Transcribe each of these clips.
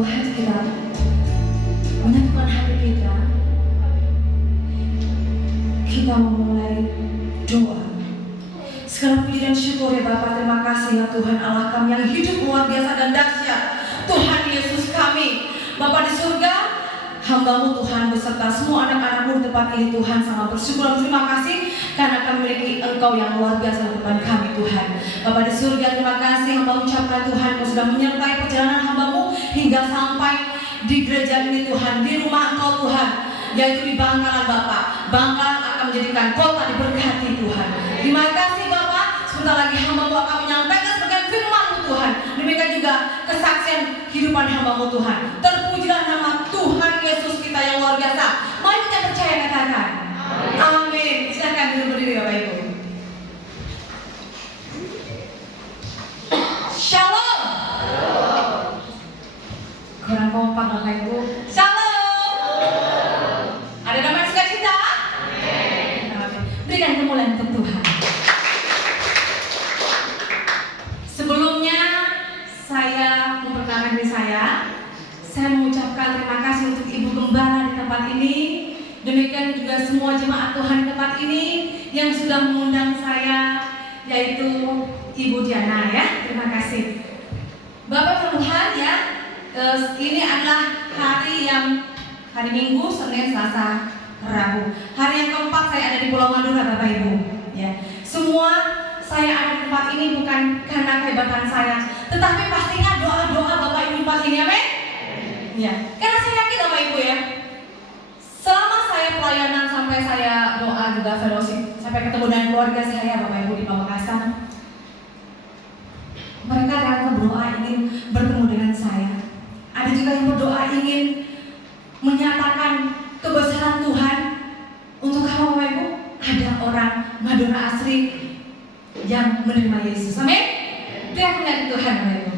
satu hati kita menyatukan hati kita, kita memulai doa. Segala puji dan syukur ya Bapa, terima kasih ya Tuhan Allah kami yang hidup luar biasa dan dahsyat, Tuhan Yesus kami. Bapa di surga, hamba-Mu Tuhan beserta semua anak-anak-Mu di tempat ini Tuhan sangat bersyukur dan terima kasih karena kami memiliki Engkau yang luar biasa di depan kami Tuhan. Bapa di surga, terima kasih hamba ucapkan Tuhan Kau sudah menyertai perjalanan hamba-Mu hingga sampai di gereja ini Tuhan, di rumah Engkau Tuhan, yaitu di Bangkalan Bapa. Bangkalan akan menjadikan kota diberkati Tuhan. Terima kasih Bapa, sebentar lagi hamba-Mu akan menyampaikan sebagai firman-Mu Tuhan. Demikian juga kesaksian kehidupan hamba-Mu Tuhan. Terpujilah nama Tuhan Yesus kita yang luar biasa. Mari kita percaya, katakan amin. Silakan duduk berdiri Bapak Ibu. Shalom. Kurang kompak Bapak Ibu. Shalom. Ada damai sukacita? Amin. Berikan kemuliaan untuk Tuhan. Sebelumnya saya memperkenalkan diri saya mengucapkan terima kasih untuk Ibu Gembala di tempat ini. Demikian juga semua jemaat Tuhan di tempat ini yang sudah mengundang saya, yaitu Ibu Diana ya. Terima kasih Bapak Tuhan ya. Ini adalah hari Minggu, Senin, Selasa, Rabu. Hari yang keempat saya ada di Pulau Madura Bapak Ibu ya. Semua saya ada di tempat ini bukan karena kehebatan saya, tetapi pastinya doa-doa Bapak Ibu tempat ini, amin? Ya, karena saya yakin Bapak Ibu ya, selama saya pelayanan sampai saya doa juga fellowship, sampai ketemu dengan keluarga saya Bapak Ibu di Pamekasan, mereka datang berdoa ingin bertemu dengan saya. Ada juga yang berdoa ingin menyatakan kebesaran Tuhan untuk kamu Bapak Ibu. Ada orang Madura asli yang menerima Yesus, amin? Dia punya Tuhan Bapak Ibu.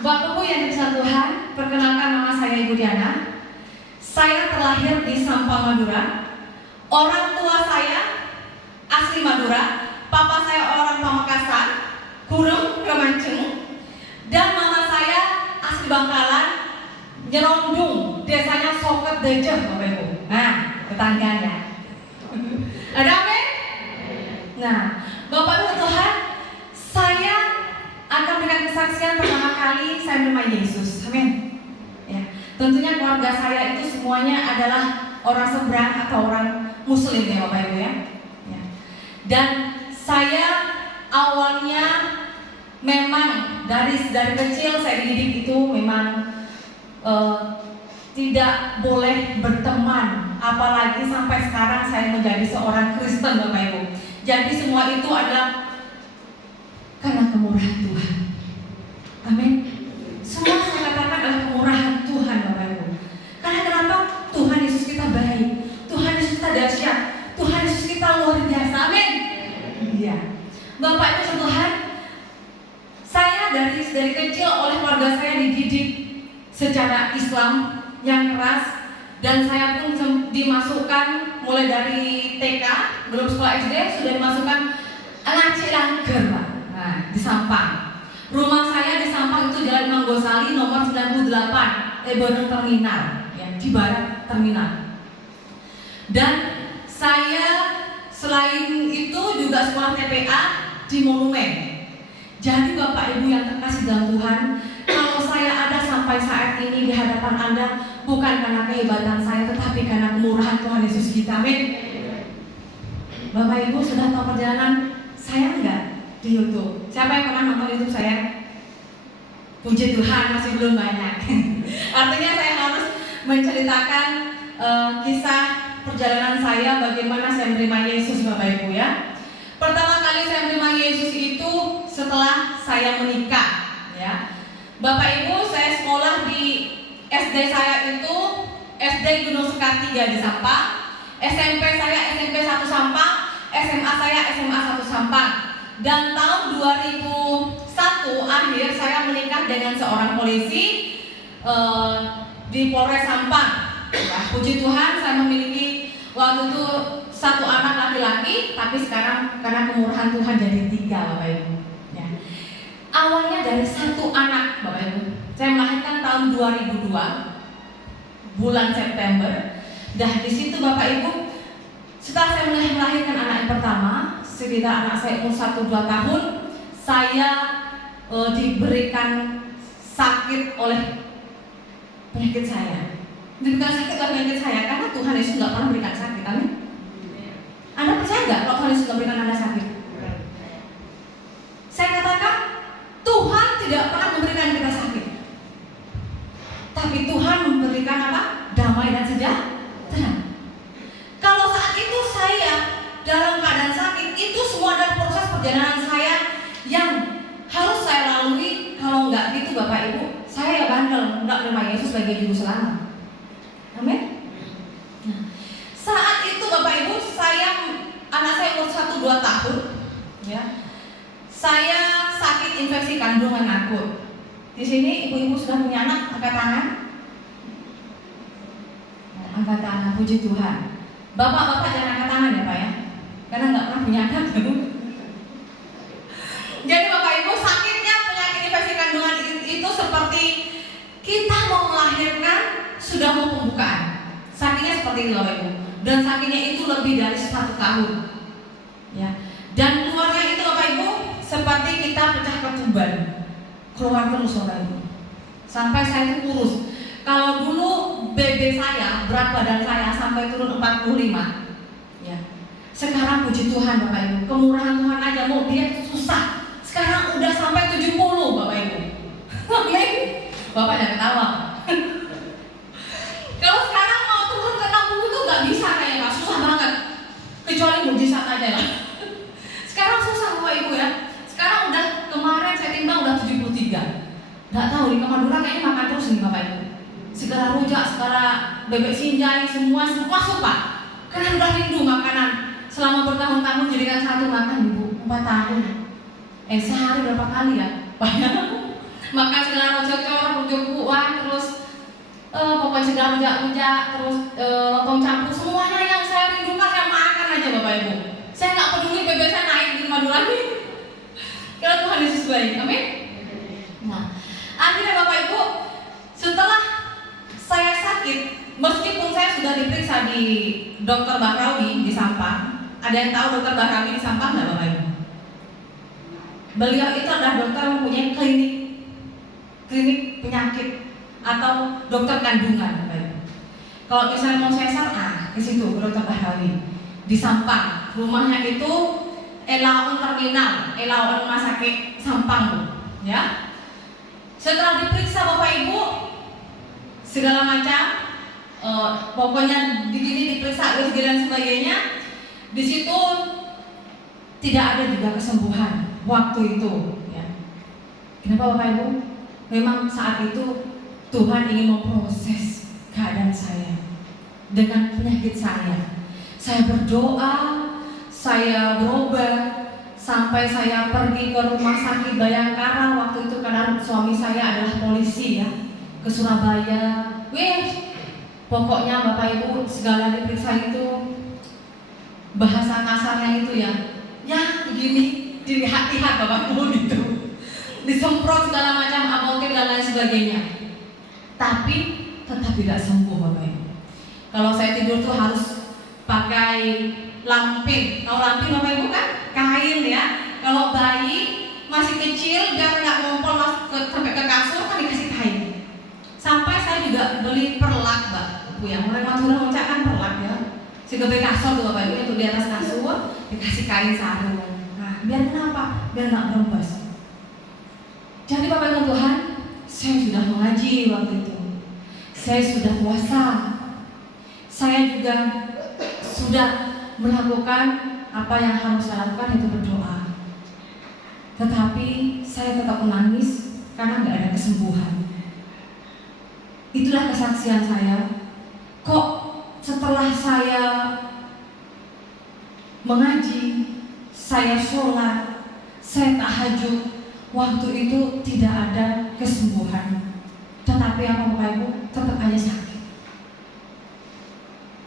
Bapak Ibu yang dikasihi Tuhan, perkenalkan nama saya Ibu Diana. Saya terlahir di Sampang, Madura. Orang tua saya asli Madura. Papa saya orang Pamekasan, Kurung, Remanceng. Dan mama saya asli Bangkalan, Nyerondung, desanya Soket Dejeh Bapak Ibu. Nah, tetangganya. Ada amin? Nah, Bapak Ibu Tuhan, saya akan memberikan kesaksian pertama kali saya menerima Yesus, amin. Ya, tentunya keluarga saya itu semuanya adalah orang seberang atau orang Muslim ya Bapak Ibu ya. Ya. Dan saya awalnya memang dari kecil saya dididik itu memang tidak boleh berteman, apalagi sampai sekarang saya menjadi seorang Kristen Bapak Ibu. Jadi semua itu adalah karena kemurahan Tuhan, amin. Semua saya katakan adalah kemurahan Tuhan Bapak Ibu. Karena kenapa? Tuhan Yesus kita baik, Tuhan Yesus kita dahsyat, Tuhan Yesus kita luar biasa, amin. Iya, Bapak Ibu Tuhan, saya dari kecil oleh keluarga saya dididik secara Islam yang keras, dan saya pun dimasukkan mulai dari TK, belum sekolah SD sudah dimasukkan ngaji langgar Pak. Nah, di Sampang. Rumah saya di Sampang itu Jalan Imam Ghazali nomor 98, Bandung Terminal, ya, di barat terminal. Dan saya selain itu juga sekolah TPA di Monumen. Jadi Bapak Ibu yang terkasih dalam Tuhan, kalau saya ada sampai saat ini di hadapan Anda bukan karena kehebatan saya, tetapi karena kemurahan Tuhan Yesus kita, amin. Bapak Ibu sudah tahu perjalanan saya enggak di YouTube? Siapa yang pernah nonton YouTube saya? Puji Tuhan, masih belum banyak. Artinya saya harus menceritakan kisah perjalanan saya, bagaimana saya menerima Yesus Bapak Ibu ya. Pertama kali saya menerima Yesus itu setelah saya menikah ya. Bapak Ibu, saya sekolah di SD saya itu SD Gunung Sekar 3 di Sampang, SMP saya SMP 1 Sampang, SMA saya SMA 1 Sampang. Dan tahun 2001 akhir saya menikah dengan seorang polisi di Polres Sampang. Ya, puji Tuhan saya memiliki waktu itu satu anak laki-laki, tapi sekarang karena kemurahan Tuhan jadi 3 Bapak Ibu. Ya. Awalnya dari satu anak Bapak Ibu. 2002 bulan September. Dah di situ Bapak Ibu, setelah saya melahirkan anak yang pertama, sekitar anak saya umur 1-2 tahun, saya diberikan sakit oleh penyakit saya. Diberikan sakit oleh penyakit saya karena Tuhan Yesus nggak pernah berikan sakit. Amin. Anda percaya nggak kalau Tuhan Yesus nggak berikan Anda sakit? Saya katakan Tuhan tidak pernah memberikan kita sakit, tapi Tuhan memberikan apa? Damai dan sejahtera. Kalau saat itu saya dalam keadaan sakit, itu semua adalah proses perjalanan saya yang harus saya lalui. Kalau nggak gitu Bapak Ibu, saya bandel nggak menerima Yesus sebagai juru selamat. Amin. Nah, saat itu Bapak Ibu, anak saya umur 1-2 tahun, ya, saya sakit infeksi kandungan akut. Di sini ibu-ibu sudah punya anak, angkat tangan. Angkat tangan, puji Tuhan. Bapak-bapak jangan angkat tangan ya Pak ya, karena nggak pernah punya anak. Jadi Bapak Ibu, sakitnya penyakit infeksi kandungan itu seperti kita mau melahirkan, sudah mau pembukaan. Sakitnya seperti itu Bapak Ibu, dan sakitnya itu lebih dari 1 tahun, ya. Dan keluarnya itu Bapak Ibu seperti kita pecah ketuban, keluar terus Bapak Ibu, sampai saya itu kurus. Kalau dulu BB saya, berat badan saya sampai turun 45, ya. Sekarang puji Tuhan Bapak Ibu, kemurahan Tuhan aja mau diet susah. Sekarang udah sampai 70 Bapak Ibu. Amin. Bapak jangan ketawa. Kalau sekarang mau turun ke 60 itu nggak bisa kayaknya, susah banget. Kecuali mujizat aja lah. Sekarang susah Bapak Ibu ya. Sekarang udah, kemarin saya timbang udah 73. Nggak tahu di Madura kayaknya makan terus nih Bapak Ibu. Segala rujak, segala bebek sinjai, semua masuk Pak. Karena udah rindu makanan. Selama bertahun-tahun jadikan satu makan Ibu, 4 tahun. Sehari berapa kali ya? Banyak. Makan segala rujak buah, terus pokoknya segala rujak-rujak, terus lontong campur, semuanya yang saya rindukan saya makan aja Bapak Ibu. Saya nggak peduli bebek saya naik di Madura nih. Kalau Tuhan Yesus baik, amin. Nah, akhirnya Bapak Ibu, setelah saya sakit, meskipun saya sudah diperiksa di Dokter Bakawi di Sampang. Ada yang tahu Dokter Bakawi di Sampang nggak Bapak Ibu? Beliau itu adalah dokter yang mempunyai klinik penyakit atau dokter kandungan Bapak Ibu. Kalau misalnya mau sesar, ke situ Dokter Bakawi di Sampang. Rumahnya itu Elaon Terminal, Elaon Rumah Sakit Sampang, ya. Setelah diperiksa Bapak Ibu segala macam, pokoknya begini diperiksa dan sebagainya, di situ tidak ada juga kesembuhan waktu itu, ya. Kenapa Bapak Ibu? Memang saat itu Tuhan ingin memproses keadaan saya dengan penyakit saya. Saya berdoa, saya berobat, sampai saya pergi ke rumah sakit Bayangkara waktu itu karena suami saya adalah polisi ya, ke Surabaya. Pokoknya Bapak Ibu segala diperiksa itu bahasa kasarnya itu ya begini, dilihat-lihat Bapak Ibu gitu, disemprot segala macam apotek dan lain sebagainya, tapi tetap tidak sembuh Bapak Ibu. Kalau saya tidur tuh harus pakai lampin. Tahu lampin Bapak Ibu kan? Kain ya. Kalau bayi masih kecil biar nggak ngompol sampai ke kasur kan dikasih kain. Sampai saya juga beli perlak Mbak Ibu ya. Mulai Madura Moncak kan perlak ya. Segede kasur tuh Bapak Ibu itu di atas kasur dikasih kain sarung. Nah, biar kenapa? Biar nggak berembes. Jadi Bapak Ibu Tuhan, saya sudah mengaji waktu itu. Saya sudah puasa. Saya juga sudah melakukan apa yang harus saya lakukan, yaitu berdoa. Tetapi saya tetap menangis karena nggak ada kesembuhan. Itulah kesaksian saya. Kok setelah saya mengaji, saya sholat, saya tahajud, waktu itu tidak ada kesembuhan. Tetapi apa Bapak Ibu, tetap aja sakit.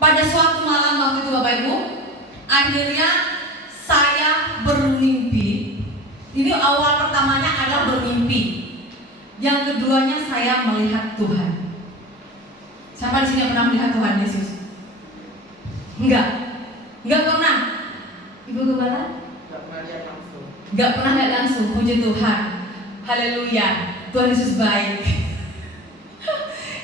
Pada suatu malam waktu itu Bapak Ibu, akhirnya saya bermimpi. Ini awal pertamanya adalah bermimpi. Yang keduanya saya melihat Tuhan. Siapa di sini pernah melihat Tuhan Yesus? Enggak pernah. Ibu Gembala? Enggak pernah lihat langsung. Puji Tuhan. Haleluya. Tuhan Yesus baik.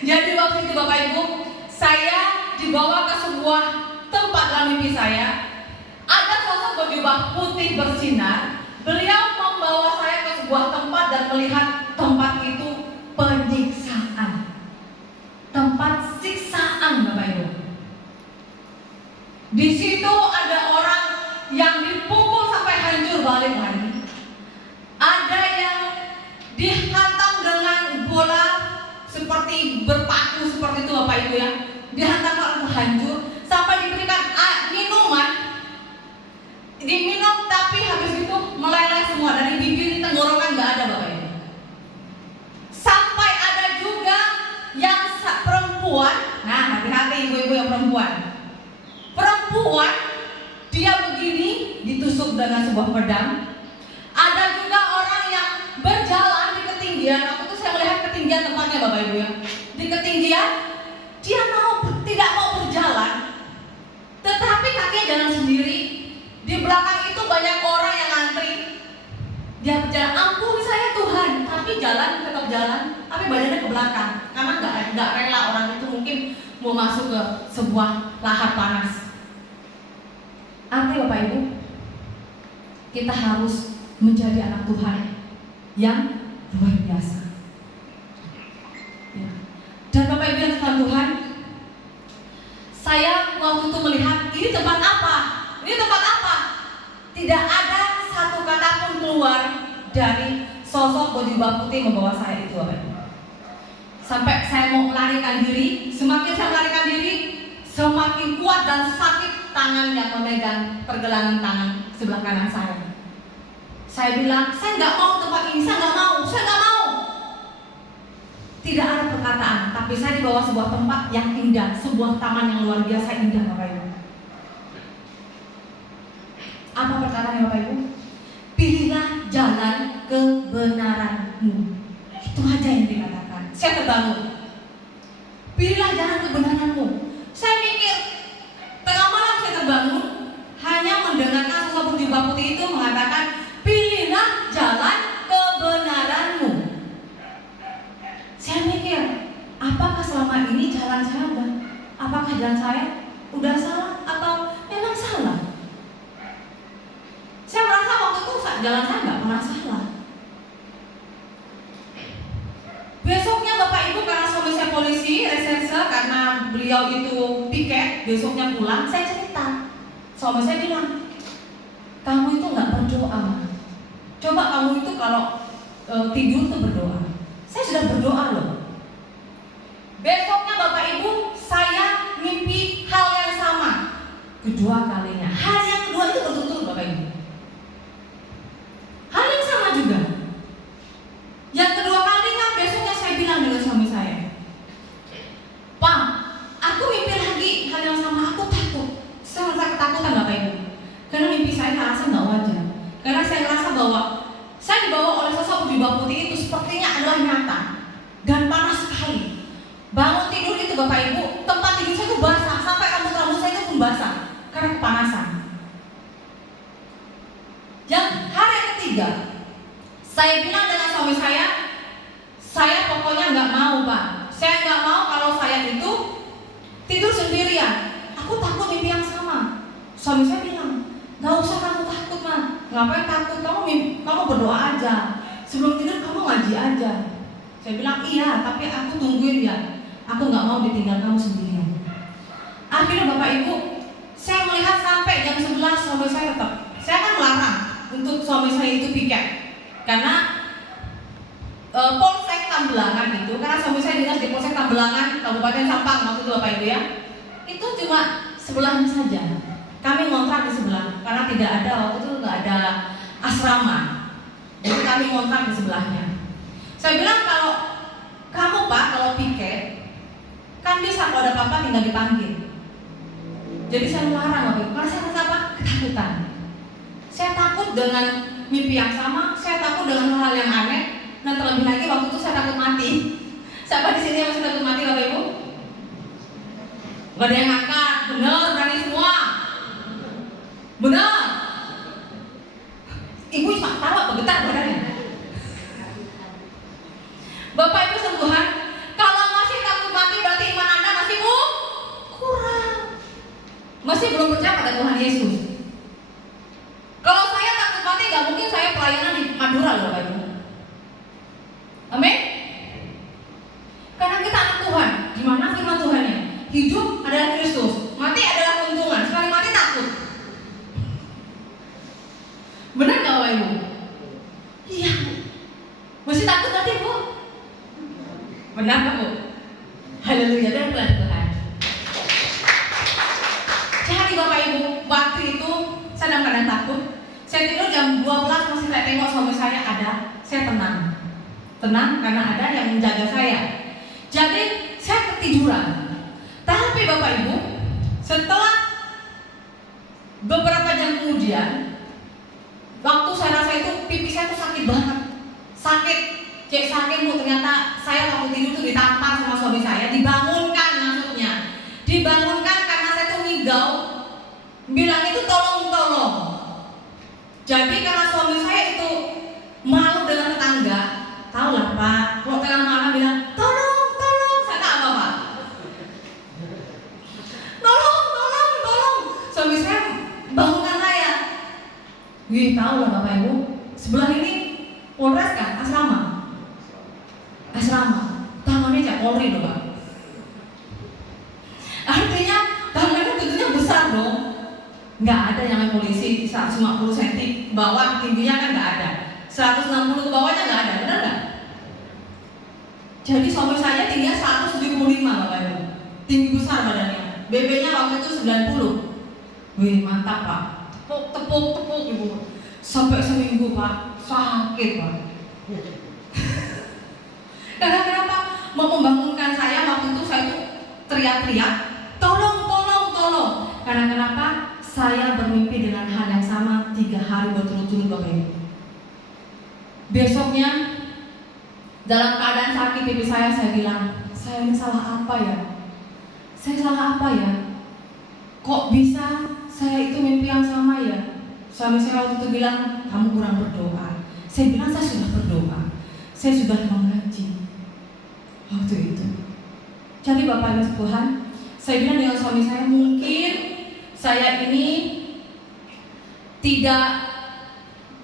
Jadi waktu itu Bapak Ibu, saya dibawa ke sebuah tempat dalam mimpi saya. Ada sosok berjubah putih bersinar. Beliau membawa saya ke sebuah tempat dan melihat tempat itu penyiksaan. Tempat siksaan Bapak Ibu. Di situ ada orang yang dipukul sampai hancur balik lagi. Ada yang dihantam dengan bola seperti berpaku seperti itu Bapak Ibu ya. Dihantam orang hancur sampai diberikan minuman. Diminum tapi habis itu meleleh semua dari bibir, tenggorokan nggak ada Bapak Ibu. Sampai ada juga yang perempuan, nah hati-hati ibu-ibu yang perempuan dia begini ditusuk dengan sebuah pedang. Ada juga orang yang berjalan di ketinggian. Waktu itu saya melihat ketinggian tempatnya Bapak Ibu ya. Di ketinggian dia tidak mau berjalan, tetapi kakinya jalan sendiri. Di belakang itu banyak orang yang ngantri. Dia berjalan, ampuni saya Tuhan, tapi tetap jalan, tapi badannya ke belakang karena nggak rela orang itu mungkin mau masuk ke sebuah lahar panas. Artinya Bapak Ibu, kita harus menjadi anak Tuhan yang luar biasa. Ya. Dan Bapak Ibu yang Tuhan, saya waktu itu melihat ini tempat apa? Ini tempat apa? Tidak ada satu kata pun keluar dari sosok berjubah putih membawa saya itu Bapak Ibu. Sampai saya mau melarikan diri, semakin saya melarikan diri, semakin kuat dan sakit tangan yang memegang pergelangan tangan sebelah kanan saya. Saya bilang, saya nggak mau tempat ini, saya nggak mau. Tidak ada perkataan, tapi saya dibawa sebuah tempat yang indah, sebuah taman yang luar biasa indah Bapak Ibu. Apa perkataannya Bapak Ibu? Pilihlah jalan kebenaranmu. Itu aja yang dikatakan. Saya terbangun. Pilihlah jalan kebenaranmu. Saya mikir, tengah malam saya terbangun, hanya mendengarkan sosok berjubah putih itu mengatakan, pilihlah jalan kebenaranmu. Saya mikir, apakah selama ini jalan saya udah salah atau memang salah? Saya merasa waktu itu jalan saya nggak pernah salah. Besoknya Bapak Ibu, karena suami saya polisi reserse, karena beliau itu piket, besoknya pulang saya cerita. Suami saya bilang, kamu itu nggak berdoa. Coba kamu itu kalau tidur tuh berdoa. Saya sudah berdoa loh. Besoknya Bapak Ibu, saya mimpi hal yang sama. Kedua kalinya. Hal yang kedua itu berturut-turut Bapak Ibu. Hal yang sama juga. Yang kedua kalinya besoknya saya bilang dengan suami saya, Pak, aku mimpi lagi hal yang sama, aku takut. Saya merasa ketakutan Bapak Ibu. Karena mimpi saya rasa nggak wajar. Karena saya merasa bahwa saya dibawa oleh sosok berjubah putih itu sepertinya adalah nyata dan panas sekali. Bangun tidur itu Bapak Ibu, tempat tidur saya itu basah, sampai rambut-rambut saya itu pun basah karena kepanasan. Yang hari ketiga, saya bilang dengan suami saya pokoknya nggak mau Pak. Saya nggak mau kalau saya itu tidur sendirian. Aku takut mimpi yang sama. Suami saya bilang, nggak usah kamu takut Mah. Ngapain takut? Kamu berdoa aja. Sebelum tidur kamu ngaji aja. Saya bilang iya, tapi aku tungguin ya. Aku nggak mau ditinggal kamu sendirian. Akhirnya Bapak Ibu, saya melihat sampai jam 11 suami saya tetap. Saya kan melarang untuk suami saya itu piket, karena Polsek Tambelangan itu, karena suami saya dinas di Polsek Tambelangan, Kabupaten Sampang waktu itu Bapak Ibu ya. Itu cuma sebelahnya saja. Kami ngontrak di sebelah, karena tidak ada waktu itu nggak ada asrama. Jadi kami ngontrak di sebelahnya. Saya bilang kalau kamu Pak kalau piket kan bisa kalau ada apa-apa tinggal dipanggil. Jadi saya melarang Bapak Ibu, karena saya rasa apa? Ketakutan. Saya takut dengan mimpi yang sama, saya takut dengan hal-hal yang aneh. Nah terlebih lagi waktu itu saya takut mati. Siapa di sini yang masih takut mati Bapak Ibu? Gak ada yang ngangkat, bener, berani semua. Bener. Ibu cuma tahu bergetar badannya. Bapak Ibu sungguhan, kalau masih takut mati berarti iman Anda masih kurang. Masih belum percaya pada Tuhan Yesus. Kalau saya takut mati, gak mungkin saya pelayanan di Madura loh Bapak Ibu. Amin. Karena kita anak Tuhan. Gimana firman Tuhannya? Hidup adalah Kristus, mati adalah keuntungan. Sekali mati takut. Benar gak Bapak Ibu? Iya. Masih takut nanti Bu? Benar gak Bu? Haleluya, dan pelan Tuhan. Jadi Bapak Ibu, waktu itu saya kadang takut. Saya tidur jam 12 masih saya tengok suami saya ada. Saya tenang. Tenang karena ada yang menjaga saya. Jadi saya ketiduran. Tapi Bapak Ibu, setelah beberapa jam kemudian, waktu saya rasa itu pipi saya tuh sakit banget. Sakit, cek sakit Bu. Ternyata saya waktu tidur tuh ditampar sama suami saya. Dibangunkan maksudnya. Dibangunkan karena saya tuh ngigau. Bilang itu tolong. Jadi karena suami saya itu malu dengan tetangga. Tahu lah Pak, kalau tengah malam bilang tolong. Saya tak apa Pak. Tolong. Suami saya bangunkan saya. Wih, tahu lah Bapak Ibu, sebelah ini Polres kan, asrama. Tangannya cak Polri loh Pak. Artinya tangannya tentunya besar dong. Nggak ada yang namanya polisi 150 cm bawah tingginya kan nggak ada. 160 ke bawahnya nggak ada, benar nggak? Jadi suami saya tingginya 175 Bapak Ibu. Tinggi besar badannya. BB-nya waktu itu 90. Wih, mantap Pak. Tepuk Ibu. Sampai seminggu Pak, sakit Pak. Karena kenapa? Mau membangunkan saya waktu itu saya tuh teriak-teriak, tolong. Karena kenapa? Saya bermimpi dengan hal yang sama 3 hari berturut-turut Bapak Ibu. Besoknya dalam keadaan sakit pipi saya bilang, saya ini salah apa ya? Kok bisa saya itu mimpi yang sama ya? Suami saya waktu itu bilang, kamu kurang berdoa. Saya bilang saya sudah berdoa. Saya sudah mengaji waktu itu. Jadi Bapak Ibu Tuhan, saya bilang dengan suami saya, mungkin saya ini tidak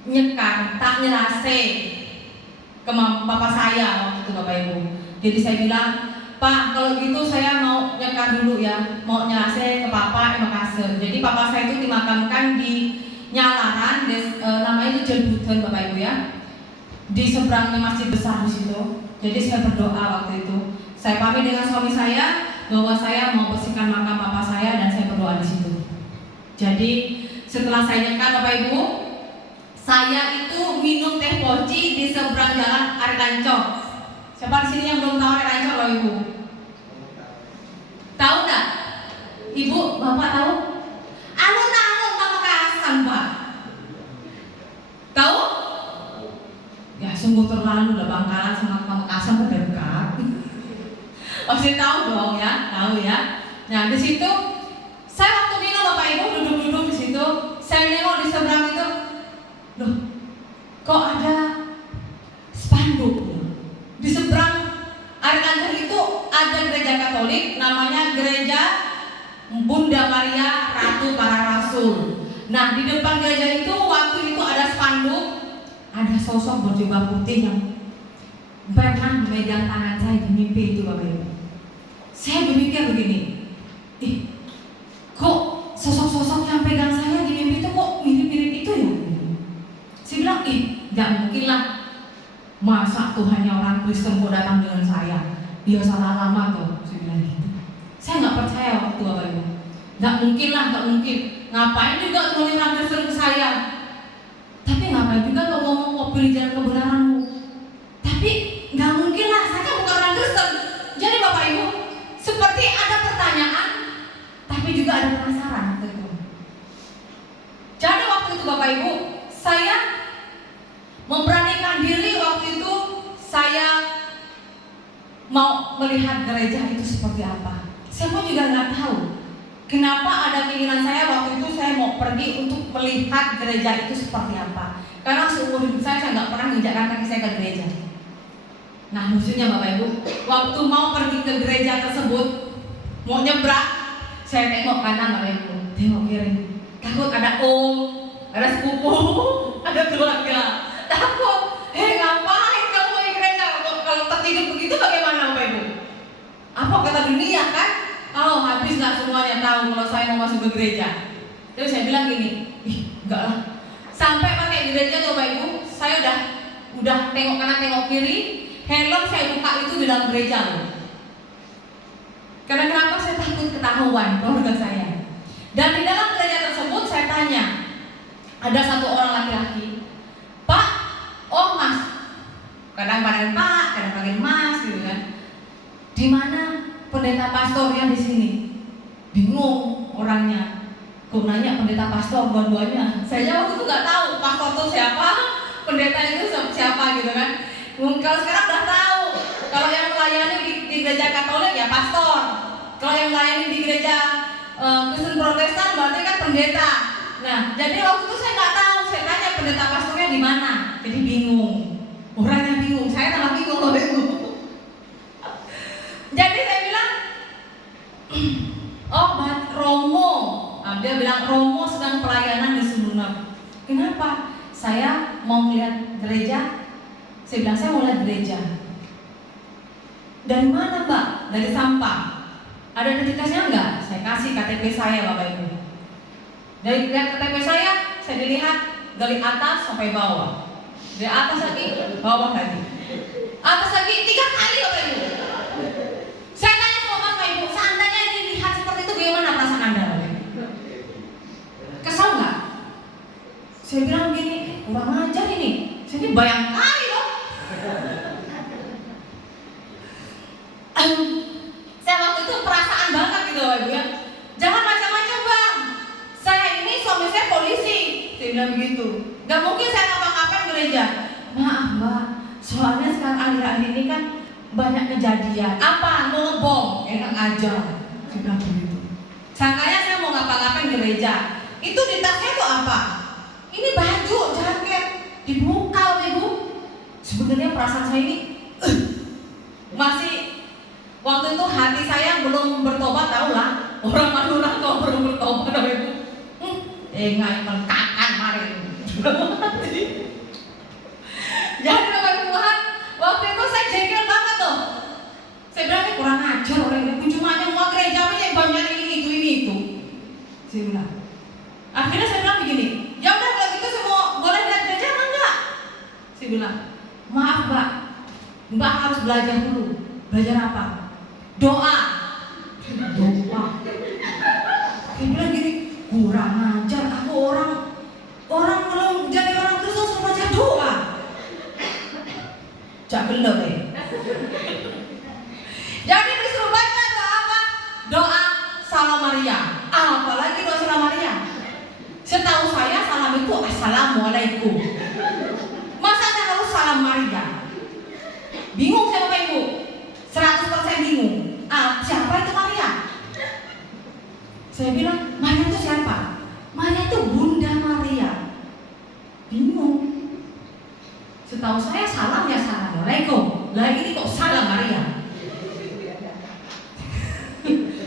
nyekar, tak nyerase ke papa saya waktu itu Bapak Ibu. Jadi saya bilang, Pak, kalau gitu saya mau nyekar dulu ya, mau nyerase ke papa Makassar. Jadi papa saya itu dimakamkan di Nyalaran, namanya itu Jelbutan Bapak Ibu ya. Di seberangnya masjid besar di situ. Jadi saya berdoa waktu itu. Saya pamit dengan suami saya bahwa saya mau bersihkan makam papa saya dan saya berdoa di situ. Jadi setelah saya nyekar Bapak Ibu, saya itu minum teh poci di seberang jalan Ari Lancor. Siapa di sini yang belum tahu Ari Lancor Bapak Ibu? Tahu nggak? Ibu, Bapak tahu? Alun-alun Pamekasan Pak. Tahu? Ya sungguh terlalu lah, Bangkalan sama Pamekasan berdekat. Pasti tahu dong ya, tahu ya. Nah di situ saya waktu minum Bapak Ibu duduk-duduk di situ, saya nengok di seberang itu, loh, kok ada spanduk di seberang Ari Lancor itu ada gereja Katolik, namanya Gereja Bunda Maria Ratu Para Rasul. Nah di depan gereja itu waktu itu ada spanduk, ada sosok berjubah putih yang pernah memegang tangan saya di mimpi itu Bapak Ibu. Saya berpikir begini, kok sosok-sosok yang pegang saya di mimpi itu kok mirip-mirip itu ya? Saya bilang, gak mungkin lah, masa Tuhannya orang Kristen kok datang dengan saya? Dia salah lama tuh, saya bilang gitu. Saya gak percaya waktu Bapak Ibu. Gak mungkin lah, gak mungkin. Ngapain juga Tuhan orang Kristen ke saya? Tapi ngapain juga lo ngomong kok pilih jalan kebenaranmu? Tapi gak mungkin lah, saya kan bukan orang Kristen. Jadi Bapak Ibu, seperti ada pertanyaan, tapi juga ada penasaran waktu itu. Jadi waktu itu Bapak Ibu, saya memberanikan diri waktu itu mau melihat gereja itu seperti apa. Saya pun juga nggak tahu kenapa ada keinginan saya waktu itu saya mau pergi untuk melihat gereja itu seperti apa. Karena seumur hidup saya nggak pernah menginjakkan kaki saya ke gereja. Nah, lucunya Bapak Ibu, waktu mau pergi ke gereja tersebut, mau nyebrang, saya tengok kanan Bapak Ibu, tengok kiri. Takut ada om, ada sepupu, ada keluarga. Takut, ngapain kamu di gereja? Kalau tertidur begitu bagaimana Bapak Ibu? Apa kata dunia kan? Oh, habis nggak semuanya tahu kalau saya mau masuk ke gereja. Terus saya bilang gini, enggak lah. Sampai pakai gereja tuh Bapak Ibu, saya udah tengok kanan tengok kiri, helm saya buka itu di dalam gereja loh. Karena kenapa? Saya takut ketahuan keluarga saya. Dan di dalam gereja tersebut saya tanya, ada satu orang laki-laki, Pak, oh Mas, kadang panggil Pak, kadang panggil Mas gitu kan. Di mana pendeta pastornya di sini? Bingung orangnya. Kok nanya pendeta pastor dua-duanya? Saya waktu itu nggak tahu pastor itu siapa, pendeta itu siapa gitu kan. Kalau sekarang udah tahu. Kalau yang melayani di gereja Katolik ya pastor. Kalau yang melayani di gereja Kristen Protestan berarti kan pendeta. Nah, jadi waktu itu saya nggak tahu. Saya tanya pendeta pastornya di mana. Jadi bingung. Orangnya bingung. Saya malah bingung loh itu. Jadi saya bilang, oh Romo. Nah, dia bilang Romo sedang pelayanan di Sumeneb. Kenapa? Saya mau melihat gereja. Saya bilang saya mau lihat gereja. Dari mana Mbak? Dari Sampang. Ada identitasnya enggak? Saya kasih KTP saya Bapak Ibu. Dari lihat KTP saya dilihat dari atas sampai bawah. Dari atas lagi, bawah lagi. Atas lagi 3 kali Bapak Ibu. Saya tanya sama Bapak Ibu, seandainya ini lihat seperti itu bagaimana perasaan Anda Bapak Ibu? Kesal enggak? Saya bilang gini, kurang ajar ini. Saya ini bayang kali loh. Saya waktu itu perasaan banget gitu Bapak Ibu ya. Jangan macam-macam Bang. Saya ini suami saya polisi. Saya bilang begitu. Gak mungkin saya ngapa-ngapain gereja. Maaf Mbak, soalnya sekarang akhir-akhir ini kan banyak kejadian. Apa? Ngebom. Enak aja. Saya bilang begitu. Sangkanya saya mau ngapa-ngapain gereja. Itu di tasnya tuh apa? Ini baju, jaket. Dibuka Bapak Ibu. Sebenarnya perasaan saya ini masih waktu itu hati saya belum bertobat, tahu lah orang Madura kalau belum bertobat Bapak Ibu. Nggak kakan mari. Jadi Bapak Ibu Tuhan, waktu itu saya jengkel banget tuh. Saya bilang ini kurang ajar orang ini. Cuma mau gereja apa yang banyak ini itu. Saya bilang. Akhirnya saya bilang begini, ya udah kalau gitu semua boleh lihat gereja apa enggak? Saya bilang, maaf Mbak, Mbak harus belajar dulu. Belajar apa? Doa. Dia bilang gini, kurang ajar, aku orang belum jadi orang Kristen harus belajar doa. Cak bener deh. Jadi disuruh baca doa apa? Doa Salam Maria. Apalagi doa Salam Maria. Setahu saya salam itu Assalamualaikum. Masa saya harus Salam Maria? Bingung saya Bapak Ibu. 100% bingung. Siapa itu Maria? Saya bilang, Maria itu siapa? Maria itu Bunda Maria. Bingung. Setahu saya salam ya Assalamualaikum. Lah ini kok Salam Maria?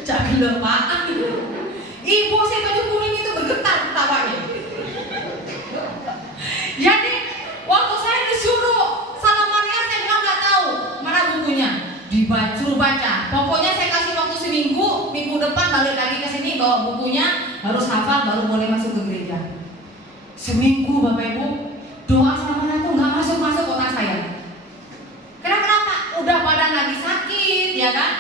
Cak gila Pak. Ibu saya baju kuning itu bergetar ketawanya. Jadi waktu saya disuruh Salam Maria saya bilang nggak tahu mana bukunya. Suruh baca. Pokoknya saya kasih waktu seminggu, minggu depan balik lagi ke sini bawa bukunya, harus hafal baru boleh masuk ke gereja. Seminggu Bapak Ibu, doa Salam Maria itu nggak masuk otak saya. Kenapa? Udah badan lagi sakit, ya kan?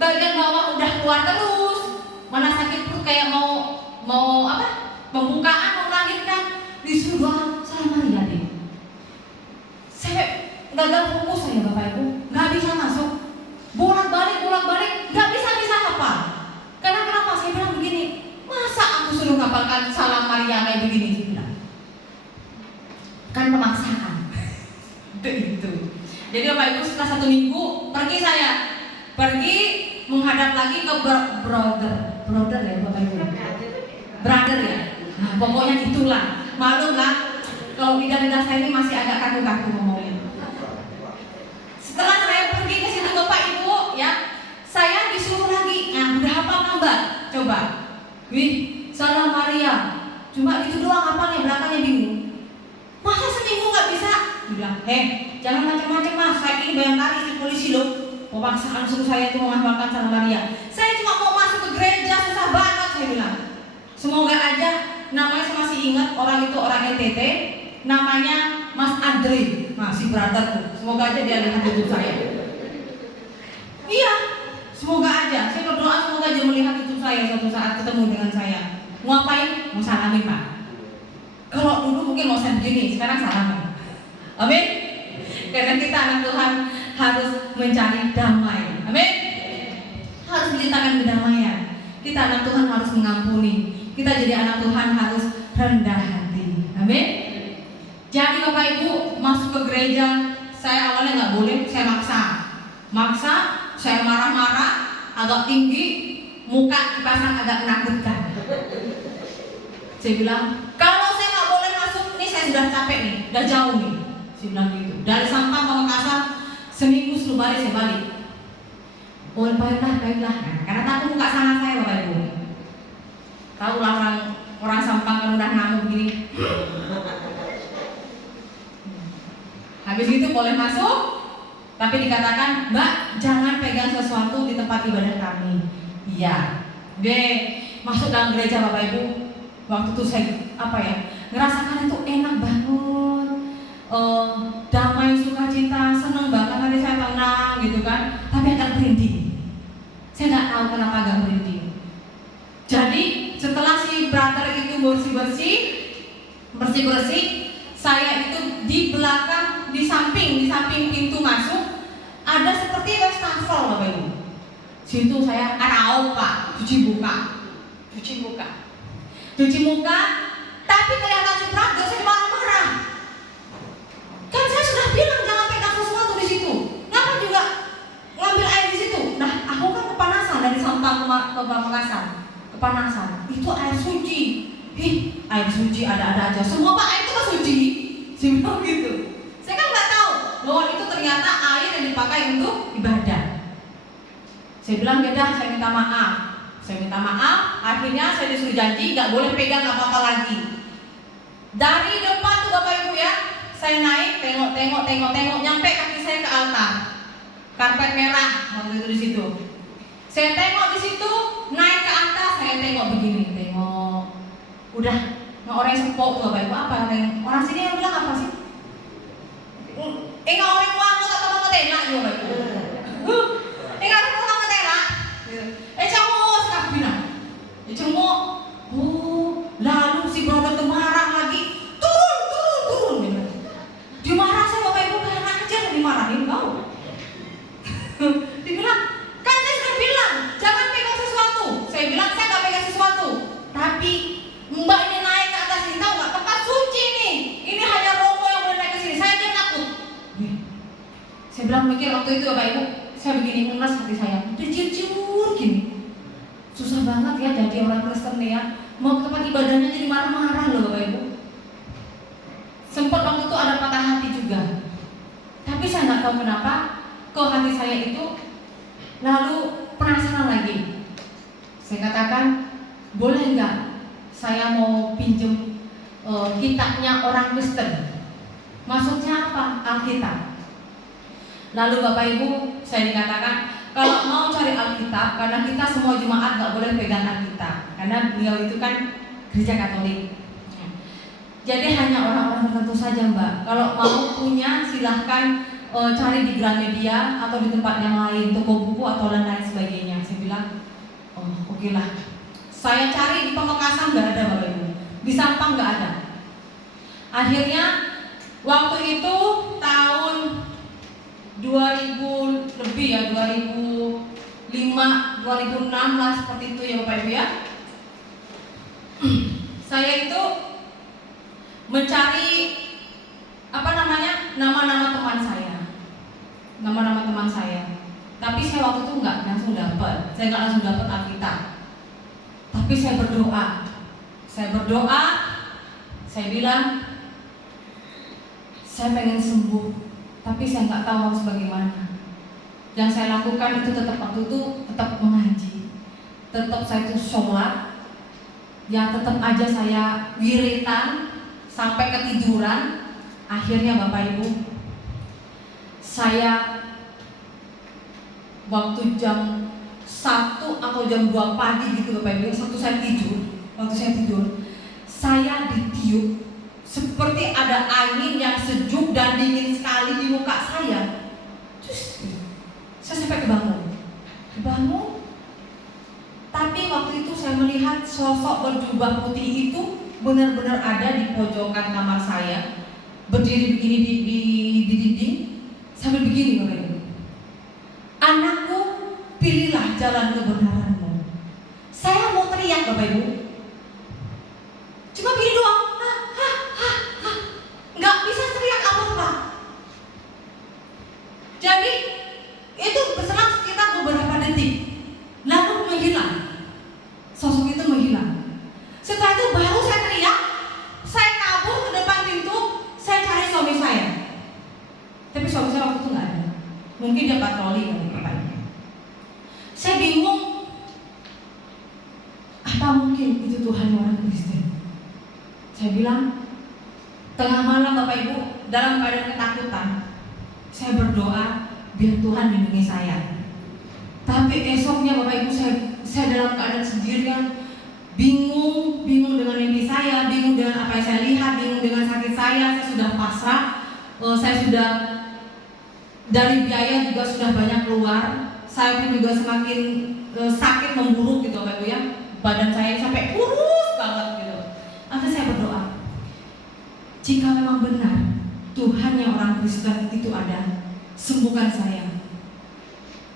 Bagian bawah udah keluar terus. Mana sakit perut kayak mau apa? Pembukaan mau melahirkan, disuruh doa Salam Maria deh. Saya gagal fokus saya Bapak Ibu, nggak bisa masuk. Bolak-balik, nggak bisa hafal. Karena kenapa? Saya bilang begini, masa aku suruh ngapalkan Salam Maria kayak begini? Saya bilang, kan pemaksaan. Itu. Jadi Bapak Ibu setelah 1 minggu pergi saya pergi menghadap lagi ke brother ya Bapak Ibu, brother ya. Nah, pokoknya itulah, maklum lah kalau lidah saya ini masih agak kaku-kaku ngomongnya. Setelah saya pergi ke situ Bapak Ibu ya, saya disuruh lagi. Nah, udah hafal kan Mbak? Coba. Wih, Salam Maria. Cuma gitu doang hafalnya, belakangnya bingung. Masa seminggu nggak bisa? Bilang, jangan macam-macam Mas. Saya ini bayangkari istri polisi loh. Pemaksaan suruh saya itu menghafalkan Salam Maria. Saya cuma mau masuk ke gereja, susah banget saya bilang. Semoga aja namanya saya masih ingat, orang itu orang NTT, namanya Mas Andre, masih brother tuh. Semoga aja dia lihat YouTube saya. Iya, semoga aja. Saya berdoa semoga aja melihat YouTube saya suatu saat ketemu dengan saya. Mau ngapain? Mau salamin Pak. Kalau dulu mungkin mau saya begini, sekarang salamin. Amin. Karena kita anak Tuhan harus mencari damai. Amin. Harus menciptakan kedamaian. Kita anak Tuhan harus mengampuni. Kita jadi anak Tuhan harus rendah hati. Amin. Jadi Bapak Ibu masuk ke gereja, saya awalnya nggak boleh, saya maksa, saya marah-marah, agak tinggi, muka dipasang agak menakutkan. Saya bilang, kalau saya nggak boleh masuk, ini saya sudah capek nih, udah jauh nih. Saya bilang gitu. Dari Sampang ke Makassar, seminggu sebelum balik saya balik. Oh baiklah. Karena takut muka sana saya Bapak Ibu. Tahu lah orang Sampang kalau udah ngamuk begini. Habis itu boleh masuk, tapi dikatakan, Mbak jangan pegang sesuatu di tempat ibadah kami. Iya. Masuk dalam gereja Bapak Ibu. Waktu itu saya ngerasakan itu enak banget, damai, sukacita, seneng banget, nanti saya tenang gitu kan. Tapi agak merinding. Saya nggak tahu kenapa agak merinding. Jadi setelah si brother itu bersih-bersih, saya itu di belakang, di samping pintu masuk ada seperti wastafel Bapak Ibu. Situ saya arau Pak, cuci muka, tapi kelihatan si brother saya marah-marah. Kan saya sudah bilang jangan pegang sesuatu di situ. Ngapa juga ngambil air di situ? Nah, aku kan kepanasan dari Sampang ke Makassar. Kepanasan. Itu air suci. Air suci ada-ada aja. Semua Pak air itu kan suci. Saya bilang gitu. Saya kan nggak tahu bahwa itu ternyata air yang dipakai untuk ibadah. Saya bilang beda, saya minta maaf. Akhirnya saya disuruh janji nggak boleh pegang apa-apa lagi. Dari depan tuh Bapak Ibu ya, saya naik, tengok, nyampe kaki saya ke altar. Karpet merah waktu itu di situ. Saya tengok di situ, naik ke atas, saya tengok begini, udah, orang yang sepok tuh Bapak Ibu, apa orang sini yang bilang apa sih? Enggak orang wangut atau mengetela juga Bapak Ibu. Enggak orang mengetela. Canggung sekarang bilang. Canggung. Lalu si brother tuh marah lagi. Turun. Dia marah saya Bapak Ibu kayak anak kecil dimarahin kau. Dia bilang, kan saya sudah bilang jangan pegang sesuatu. Saya bilang saya nggak pegang sesuatu. Tapi Mbak ini naik ke atas ini, tahu nggak? Tempat suci nih. Ini hanya romo yang boleh naik ke sini. Saya dia takut. Saya bilang mikir waktu itu Bapak Ibu, saya begini mengeras hati saya. Terjujur gini. Susah banget ya jadi orang Kristen nih ya. Mau ke tempat ibadahnya jadi marah-marah loh Bapak Ibu. Sempat waktu itu ada patah hati juga. Tapi saya nggak tahu kenapa kok hati saya itu lalu penasaran lagi. Saya katakan, boleh nggak saya mau pinjem kitabnya orang Kristen? Maksudnya apa? Alkitab. Lalu Bapak Ibu, saya dikatakan kalau mau cari Alkitab, karena kita semua jemaat nggak boleh pegang Alkitab, karena beliau itu kan gereja Katolik. Jadi hanya orang-orang tertentu saja Mbak. Kalau mau punya silahkan cari di Gramedia atau di tempat yang lain, toko buku atau lain sebagainya. Saya bilang, oke lah. Saya cari di Pamekasan nggak ada Bapak Ibu, di Sampang nggak ada. Akhirnya waktu itu tahun 2000 lebih ya, 2005, 2006 lah seperti itu ya Bapak Ibu ya. Saya itu mencari nama-nama teman saya. Tapi saya waktu itu nggak langsung dapat, saya nggak langsung dapat Alkitab. Tapi saya berdoa, saya bilang, saya pengen sembuh, tapi saya nggak tahu harus bagaimana. Yang saya lakukan itu tetap waktu itu tetap mengaji, tetap saya itu sholat, ya tetap aja saya wiritan sampai ketiduran. Akhirnya Bapak Ibu, saya waktu jam 1 atau jam 2 pagi gitu Bapak Ibu, waktu saya tidur, saya ditiup seperti ada angin yang sejuk dan dingin sekali di muka saya. Terus saya sampai kebangun. Tapi waktu itu saya melihat sosok berjubah putih itu benar-benar ada di pojokan kamar saya, berdiri begini di dinding sambil begini Bapak Ibu. Anakku, pilihlah jalan kebenaranmu. Saya mau teriak Bapak Ibu, cuma begini doang, nggak bisa teriak apa-apa. Jadi itu berselang sekitar beberapa detik, lalu menghilang. Sosok itu menghilang. Setelah itu baru saya teriak, saya kabur ke depan pintu, saya cari suami saya. Tapi suami saya waktu itu nggak ada. Mungkin dia patroli Bapak Ibu. Saya bingung, apa mungkin itu Tuhan orang Kristen? Saya bilang, tengah malam Bapak Ibu, dalam keadaan ketakutan, saya berdoa biar Tuhan lindungi saya. Tapi esoknya Bapak Ibu, saya dalam keadaan sendirian, bingung dengan mimpi saya, bingung dengan apa yang saya lihat, bingung dengan sakit saya sudah pasrah, saya sudah dari biaya juga sudah banyak keluar, saya pun juga semakin sakit memburuk gitu Bapak Ibu ya, badan saya sampai kurus banget gitu. Akhirnya saya berdoa, jika memang benar Tuhan yang orang Kristen itu ada, sembuhkan saya.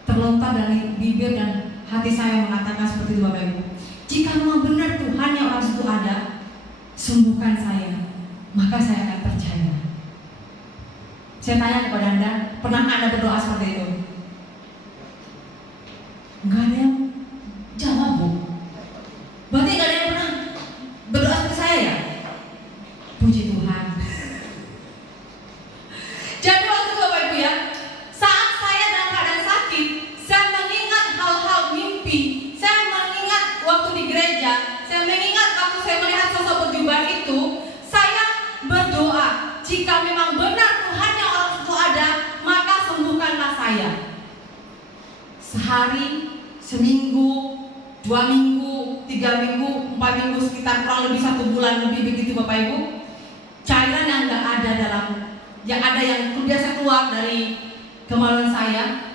Terlontar dari bibir dan hati saya mengatakan seperti itu Bapak Ibu. Jika memang benar Tuhan yang orang itu ada, sembuhkan saya, maka saya akan percaya. Saya tanya kepada Anda, pernah Anda berdoa seperti itu? Enggak ada yang jawab Bu. Berarti enggak ada yang pernah berdoa seperti saya ya? Puji Tuhan. Jadi waktu itu Bapak Ibu ya, saat saya dalam keadaan sakit, saya mengingat hal-hal mimpi, saya mengingat waktu di gereja, saya mengingat waktu saya melihat sosok berjubah itu, saya berdoa, jika memang benar Tuhan yang orang itu ada, maka sembuhkanlah saya. Sehari, seminggu, 2 minggu, 3 minggu, 4 minggu, sekitar kurang lebih 1 bulan lebih begitu Bapak Ibu. Cairan yang nggak ada yang biasa keluar dari kemaluan saya,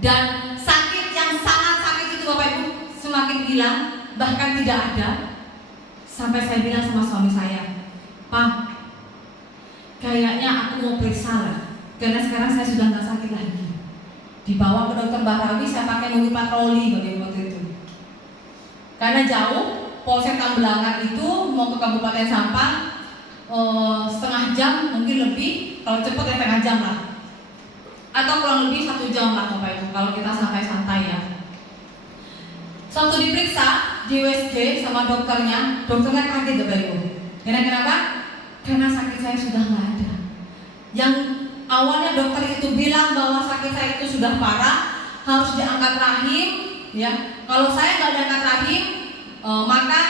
dan sakit yang sangat sakit itu Bapak Ibu semakin hilang, bahkan tidak ada. Sampai saya bilang sama suami saya, Pak, kayaknya aku mau periksa lah, karena sekarang saya sudah nggak sakit lagi. Dibawa ke dokter Bahrawi, saya pakai mobil patroli Bapak Ibu waktu itu. Karena jauh, Polsek Tambelangan itu mau ke Kabupaten Sampang, setengah jam mungkin lebih, kalau cepat ya setengah jam lah, atau kurang lebih 1 jam lah Bapak Ibu kalau kita santai-santai ya. Suatu diperiksa di USG sama dokternya kaget Bapak Ibu. Kenapa? Karena sakit saya sudah nggak ada. Yang awalnya dokter itu bilang bahwa sakit saya itu sudah parah, harus diangkat rahim ya. Kalau saya nggak diangkat rahim, maka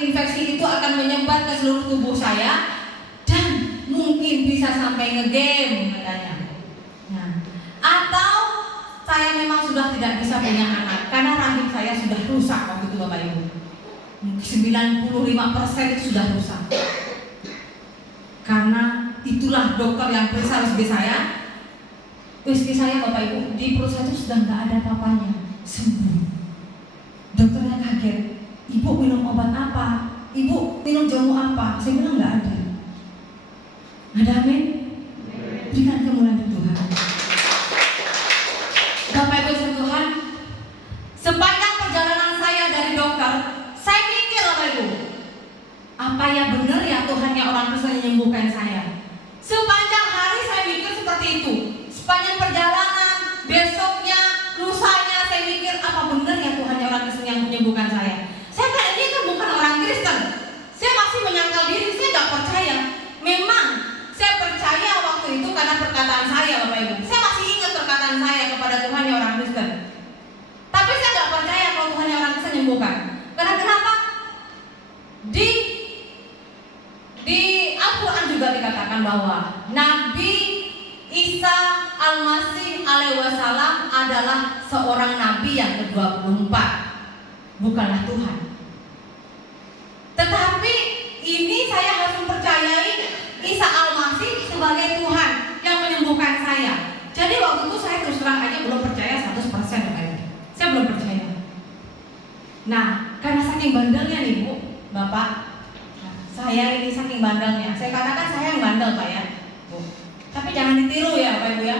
infeksi itu akan menyebar ke seluruh tubuh saya dan mungkin bisa sampai ngegame katanya. Nah, atau saya memang sudah tidak bisa punya anak karena rahim saya sudah rusak waktu itu Bapak Ibu. 95% itu sudah rusak. Karena itulah dokter yang periksa USG saya. USG saya Bapak Ibu di perut saya itu sudah nggak ada apa-apanya, sembuh. Dokternya kaget, Ibu minum obat apa? Ibu minum jamu apa? Saya bilang nggak ada. Ada amin? Berikan kemuliaan Tuhan. Bapak Ibu Tuhan, sepanjang perjalanan saya dari dokter, saya mikir Bapak Ibu, apa ya benar ya Tuhan yang orang Kristen menyembuhkan saya? Sepanjang hari saya mikir seperti itu. Sepanjang perjalanan, besoknya, menyembuhkan. Karena kenapa? Di Al-Quran juga dikatakan bahwa Nabi Isa Al-Masih alaihi wasallam adalah seorang nabi yang ke-24, bukanlah Tuhan. Tetapi ini saya harus mempercayai Isa Al-Masih sebagai Tuhan yang menyembuhkan saya. Jadi waktu itu saya terus terang aja belum percaya 100%, saya belum percaya. Nah, karena saking bandelnya nih Bu, Bapak, saya ini saking bandelnya. Saya katakan saya yang bandel Pak ya, Bu. Tapi jangan ditiru ya Bapak Ibu ya.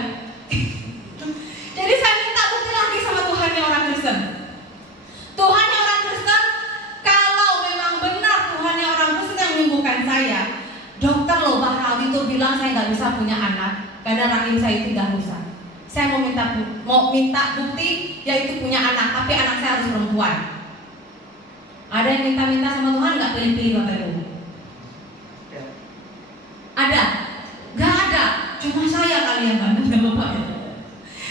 Jadi saya minta bukti lagi sama Tuhannya orang Kristen. Tuhannya orang Kristen, kalau memang benar Tuhannya orang Kristen yang menyembuhkan saya, dokter loh Bahrawi itu bilang saya nggak bisa punya anak karena rahim saya itu tidak rusak. Saya mau minta bukti yaitu punya anak, tapi anak saya harus perempuan. Ada yang minta-minta sama Tuhan nggak pilih-pilih Bapak Ibu? Ada? Nggak ada. Cuma saya kali yang bandel Bapak Ibu.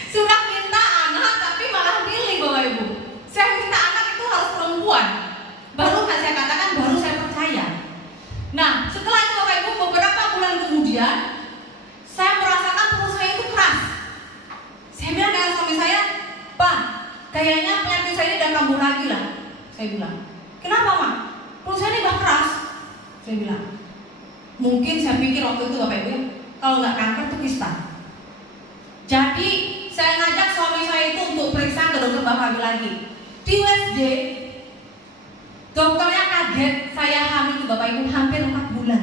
Sudah minta anak tapi malah pilih Bapak Ibu. Saya minta anak itu harus perempuan. Baru saya katakan baru saya percaya. Nah setelah itu Bapak Ibu, beberapa bulan kemudian saya merasakan perut saya itu keras. Saya bilang dengan suami saya, Pak, kayaknya penyakit saya ini udah kambuh lagi lah. Saya bilang, kenapa Mak? Perut saya ini udah keras. Saya bilang, mungkin saya pikir waktu itu Bapak Ibu, kalau nggak kanker itu kista. Jadi saya ngajak suami saya itu untuk periksa ke dokter Bapak Ibu lagi. Di USG, dokternya kaget saya hamil itu Bapak Ibu hampir 4 bulan.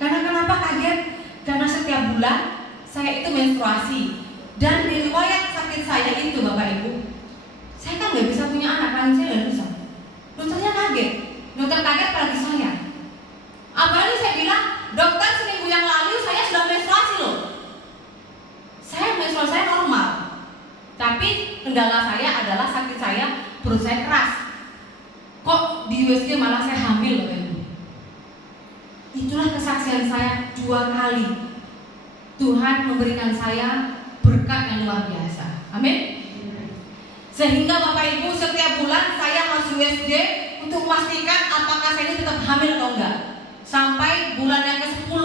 Karena kenapa kaget? Karena setiap bulan saya itu menstruasi. Dan di riwayat sakit saya itu Bapak Ibu, saya kan nggak bisa punya anak, rahim saya udah rusak. Dokternya kaget. Dokter kaget apalagi saya. Apalagi saya bilang, dokter seminggu yang lalu saya sudah menstruasi loh. Saya menstruasi saya normal. Tapi kendala saya adalah sakit saya, perut saya keras. Kok di USG malah saya hamil loh Bapak Ibu. Itulah kesaksian saya 2 kali. Tuhan memberikan saya berkat yang luar biasa. Amin. Sehingga Bapak Ibu setiap bulan saya harus USG untuk memastikan apakah saya ini tetap hamil atau enggak. Sampai bulan yang ke-10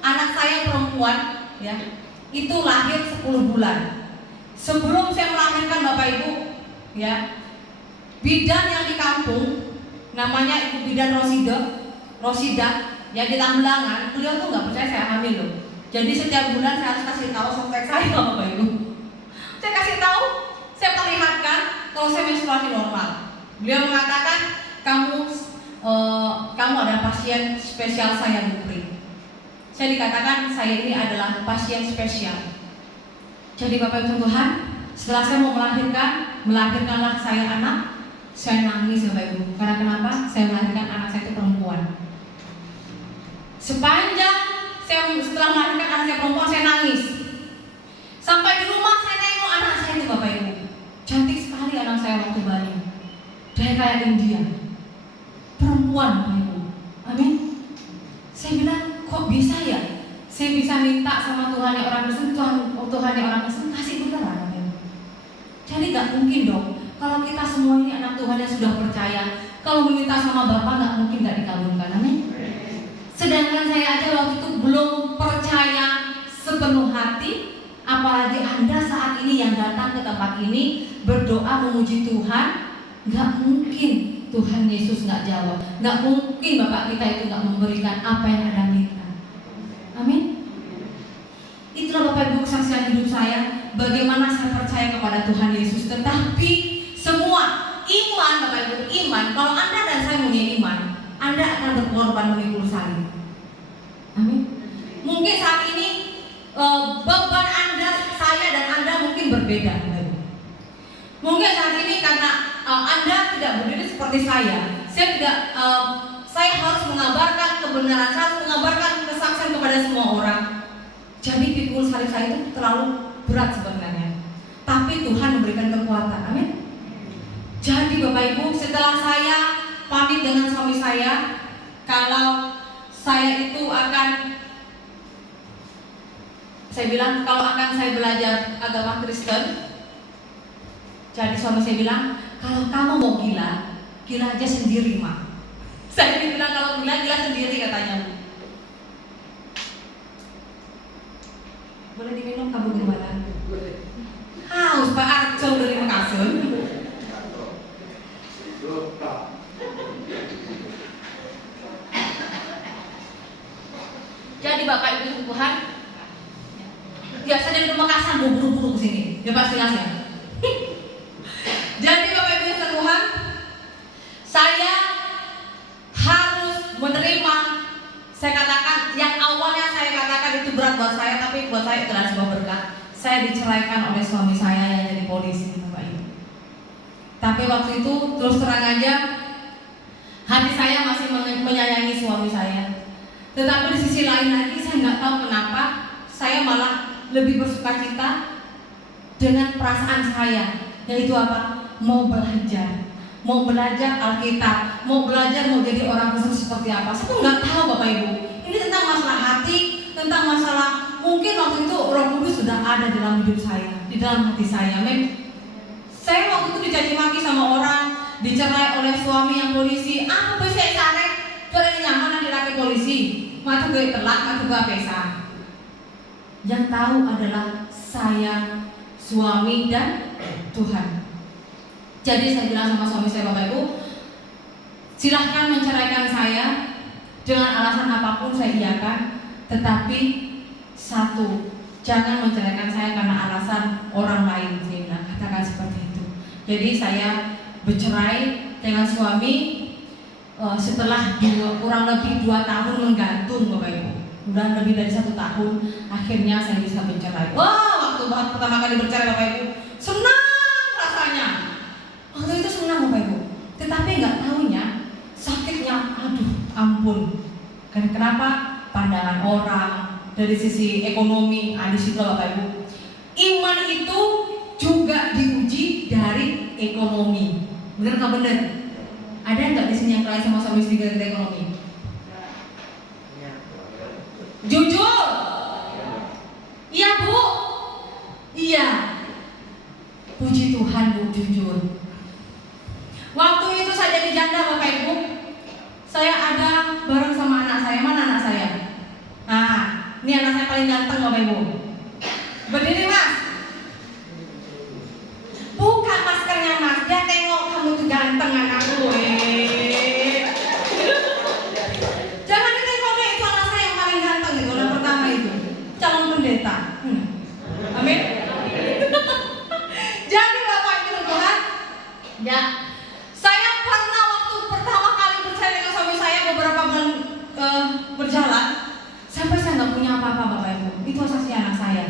anak saya perempuan ya, itu lahir 10 bulan. Sebelum saya melahirkan Bapak Ibu ya, bidan yang di kampung namanya Ibu Bidan Rosida ya di Tambelangan, beliau tuh nggak percaya saya hamil loh. Jadi setiap bulan saya harus kasih tahu suspek saya Bapak Ibu. Saya kasih tahu, saya perlihatkan kalau saya menstruasi normal. Beliau mengatakan kamu adalah pasien spesial saya Bu Pri. Saya dikatakan saya ini adalah pasien spesial. Jadi Bapak Ibu Tuhan, setelah saya mau melahirkanlah saya anak, saya nangis Bapak Ibu. Karena kenapa? Saya melahirkan anak saya itu perempuan. Setelah melahirkan anak saya perempuan, saya nangis. Sampai di rumah saya nengok anak saya itu Bapak Ibu. Cantik sekali anak saya waktu bayi. Dia kayak India. Perempuan Bapak Ibu. Amin. Saya bilang, kok bisa ya? Saya bisa minta sama Tuhan yang orang Kristen, Tuhan yang orang Kristen kasih beneran Bapak Ibu. Jadi gak mungkin dong. Kalau kita semua ini anak Tuhan yang sudah percaya, kalau meminta sama Bapak gak mungkin gak dikabulkan. Amin. Sedangkan saya aja waktu itu belum percaya sepenuh hati, apalagi Anda saat ini yang datang ke tempat ini berdoa memuji Tuhan, gak mungkin Tuhan Yesus gak jawab. Gak mungkin Bapak kita itu gak memberikan apa yang Anda minta. Amin. Itulah Bapak Ibu kesaksian hidup saya, bagaimana saya percaya kepada Tuhan Yesus. Tetapi semua iman Bapak Ibu, iman, kalau Anda dan saya punya iman, Anda akan berkorban memikul salib. Amin. Mungkin saat ini beban Anda, saya dan Anda mungkin berbeda. Mungkin saat ini karena Anda tidak berdiri seperti saya harus mengabarkan kebenaran, saya harus mengabarkan kesaksian kepada semua orang. Jadi pikul salib saya itu terlalu berat sebenarnya. Tapi Tuhan memberikan kekuatan. Amin. Jadi Bapak Ibu, setelah saya pamit dengan suami saya, kalau saya itu saya bilang kalau akan saya belajar agama Kristen, Jadi suami saya bilang, kalau kamu mau gila, gila aja sendiri, Mak. Saya bilang kalau gila, gila sendiri katanya. Boleh diminum kamu gimana? Haus Pak Arjo dari Makassar. Jadi Bapak Ibu Tuhan, biasanya dari Makassar buru-buru ke sini. Ya pasti ya. Jadi Bapak Ibu Tuhan, saya harus menerima. Saya katakan, yang awalnya saya katakan itu berat buat saya, tapi buat saya itu adalah sebuah berkat. Saya diceraikan oleh suami saya yang jadi polisi, Bapak Ibu. Tapi waktu itu terus terang aja, hati saya masih menyayangi suami saya. Tetapi di sisi lain lagi, saya nggak tahu kenapa saya malah lebih bersukacita dengan perasaan saya, yaitu apa? Mau belajar. Mau belajar Alkitab, mau belajar mau jadi orang Kristen seperti apa. Saya tuh nggak tahu Bapak Ibu. Ini tentang masalah hati, tentang masalah mungkin waktu itu Roh Kudus sudah ada dalam hidup saya, di dalam hati saya. Saya waktu itu dicaci maki sama orang, dicerai oleh suami yang polisi. Aku bisa cari, cari nyaman di laki polisi. Matu gue telak, matu gue pesa. Yang tahu adalah saya, suami dan Tuhan. Jadi saya bilang sama suami saya, Bapak Ibu, silahkan menceraikan saya dengan alasan apapun saya iyakan, tetapi satu, jangan menceraikan saya karena alasan orang lain. Saya bilang, katakan seperti itu. Jadi saya bercerai dengan suami setelah kurang lebih 2 tahun menggantung, Bapak Ibu. Udah lebih dari 1 tahun, akhirnya saya bisa bercerai. Wah, waktu pertama kali bercerai Bapak Ibu, senang rasanya. Waktu itu senang Bapak Ibu, tetapi nggak tahunya sakitnya, aduh ampun. Kenapa? Pandangan orang dari sisi ekonomi, di situ Bapak Ibu. Iman itu juga diuji dari ekonomi. Benar nggak benar? Ada nggak di sini yang kalian sama suami istri dari ekonomi? Jujur? Iya Bu? Iya. Puji Tuhan Bu, jujur. Waktu itu saya jadi janda Bapak Ibu, saya ada bareng sama anak saya. Mana anak saya? Nah, ini anak saya paling ganteng Bapak Ibu. Berdiri Mas. Buka maskernya Mas, dia tengok kamu tuh ganteng anakku. Jangan ditengok deh, itu anak saya yang paling ganteng itu, orang pertama itu, calon pendeta. Amin. Jadi Bapak Ibu Tuhan, ya. Berjalan sampai saya nggak punya apa-apa Bapak Ibu. Itu saksi anak saya.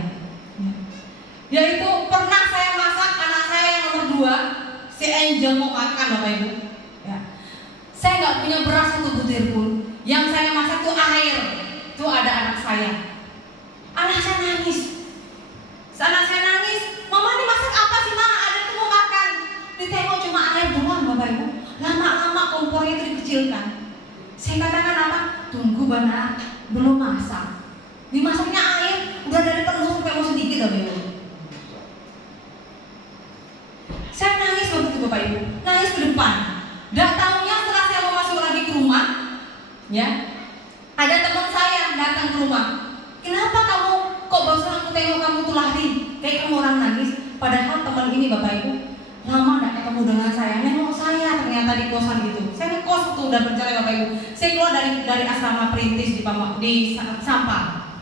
Yaitu pernah saya masak anak saya yang nomor 2, si Angel mau makan Bapak Ibu. Ya. Saya nggak punya beras 1 butir pun. Yang saya masak itu air. Itu ada anak saya. Anak saya nangis. Anak saya nangis. Mama ini masak apa sih Ma? Ada itu mau makan. Ditengok cuma air doang Bapak Ibu. Lama-lama kompornya itu dikecilkan. Saya katakan apa? Tunggu Bana, belum masak. Dimasaknya air, udah dari penuh sampai mau sedikit Bapak Ibu. Saya nangis waktu itu Bapak Ibu, nangis ke depan. Gak taunya setelah saya mau masuk lagi ke rumah, ya, ada teman saya datang ke rumah. Kenapa kamu kok baru aku tengok kamu tuh lari, kayak kamu orang nangis. Padahal teman ini Bapak Ibu lama gak ketemu dengan saya, nengok saya ternyata di kosan gitu. Saya ngekos tuh udah bercerai Bapak Ibu. Saya keluar dari asrama perintis di Sampang.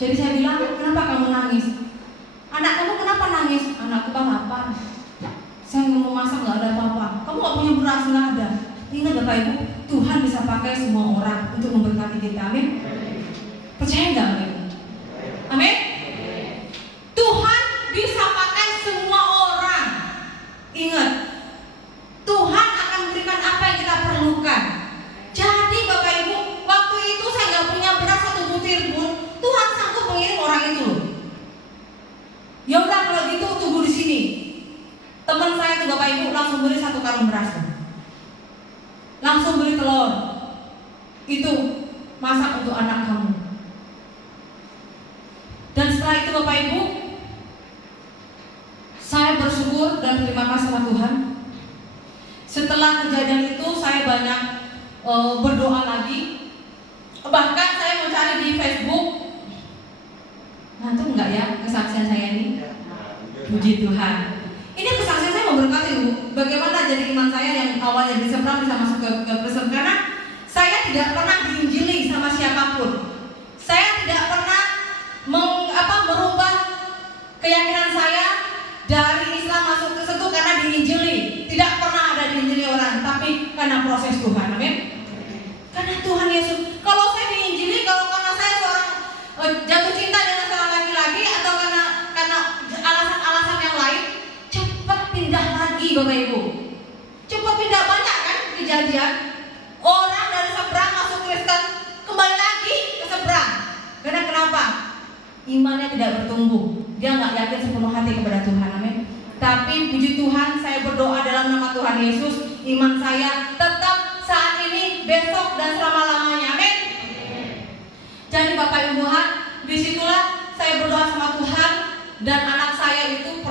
Jadi saya bilang, kenapa kamu nangis? Anak kamu kenapa nangis? Anakku kan lapar. Saya mau masak nggak ada apa-apa. Kamu nggak punya beras, nggak ada. Ingat Bapak Ibu, Tuhan bisa pakai semua orang untuk memberkati kita. Amin. Percaya nggak Bapak Ibu? Amin. Tuhan bisa pakai semua orang. Ingat, Tuhan akan memberikan apa yang kita perlukan. Jadi Bapak Ibu, waktu itu saya nggak punya beras 1 butir pun, Tuhan sanggup mengirim orang itu. Ya udah kalau gitu tunggu di sini. Teman saya tuh Bapak Ibu langsung beli 1 karung beras, langsung beli telur. Itu masak untuk anak kamu. Dan setelah itu Bapak Ibu, dan terima kasih sama Tuhan. Setelah kejadian itu saya banyak berdoa lagi. Bahkan saya mencari di Facebook. Nah itu enggak ya kesaksian saya ini? Puji Tuhan. Ini kesaksian saya memberkati Bu. Bagaimana jadi iman saya yang awalnya diseberang bisa masuk ke Kristen. Karena saya tidak pernah diinjili sama siapapun. Saya tidak pernah merubah keyakinan saya dari Islam masuk Kristen itu karena diinjili. Tidak pernah ada diinjili orang, tapi karena proses Tuhan. Amin. Karena Tuhan Yesus. Kalau saya diinjili, kalau karena saya seorang jatuh cinta dengan seorang laki-laki atau karena alasan-alasan yang lain, cepat pindah lagi Bapak Ibu. Cepat pindah, banyak kan kejadian orang dari seberang masuk Kristen kembali lagi ke seberang. Karena kenapa? Imannya tidak bertumbuh. Dia nggak yakin sepenuh hati kepada Tuhan. Amin. Tapi puji Tuhan, saya berdoa dalam nama Tuhan Yesus, iman saya tetap saat ini, besok dan selama-lamanya. Amin. Jadi Bapak Ibu Tuhan, disitulah saya berdoa sama Tuhan. Dan anak saya itu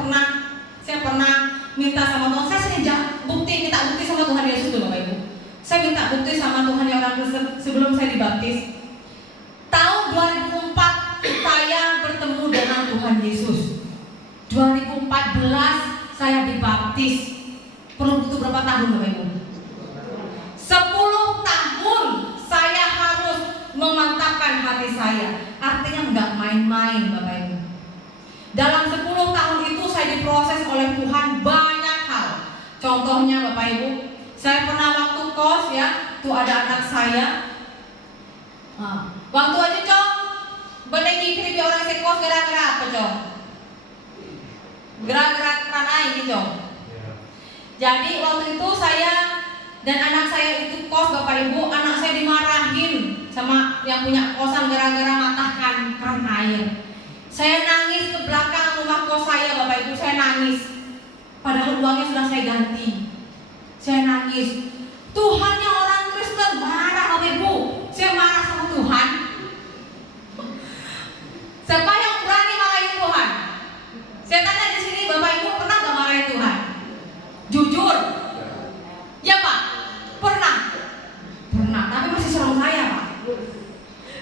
saya pernah minta sama Tuhan. Saya sering minta bukti sama Tuhan Yesus tuh Bapak Ibu. Saya minta bukti sama Tuhan yang orang Kristen sebelum saya dibaptis. Tahun 2004 saya bertemu dengan Tuhan Yesus. 2014 saya dibaptis. Perlu butuh berapa tahun Bapak Ibu? 10 tahun saya harus memantapkan hati saya. Artinya nggak main-main Bapak Ibu. Dalam 10 tahun itu saya diproses oleh Tuhan banyak hal. Contohnya Bapak Ibu, saya pernah waktu kos ya, tuh ada anak saya. Waktu aja Cong, bener kiri orang sekos gara-gara apa Cong? Gara-gara kerana ini Cong. Jadi waktu itu saya dan anak saya itu kos Bapak Ibu, anak saya dimarahin sama yang punya kosan gara-gara matahkan keran air. Saya nangis ke belakang rumah kos saya Bapak Ibu, saya nangis. Padahal uangnya sudah saya ganti. Saya nangis. Tuhannya orang Kristen marah Bapak Ibu. Saya marah sama Tuhan. Siapa yang berani marahin Tuhan? Saya tanya di sini Bapak Ibu pernah gak marahin Tuhan? Jujur. Ya Pak? Pernah. Pernah, tapi masih serong saya Pak.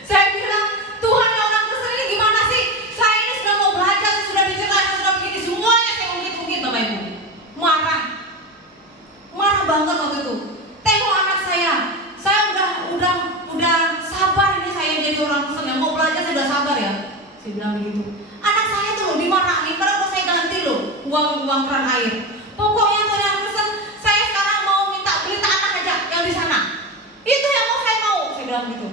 Saya bilang, Tuhan yang orang Kristen ini gimana sih? Saya ini sudah mau belajar, saya sudah dicerai, saya sudah begini, semuanya saya ungkit-ungkit Bapak Ibu. Marah banget waktu itu. Tengok anak saya udah sabar ini saya jadi orang Kristen yang mau belajar, saya udah sabar ya. Saya bilang begitu. Anak saya tuh dimarahin, padahal udah saya ganti loh uang keran air. Pokoknya Tuhan yang Kristen, saya sekarang mau minta beli tanah aja yang di sana. Itu yang mau saya mau, saya bilang begitu.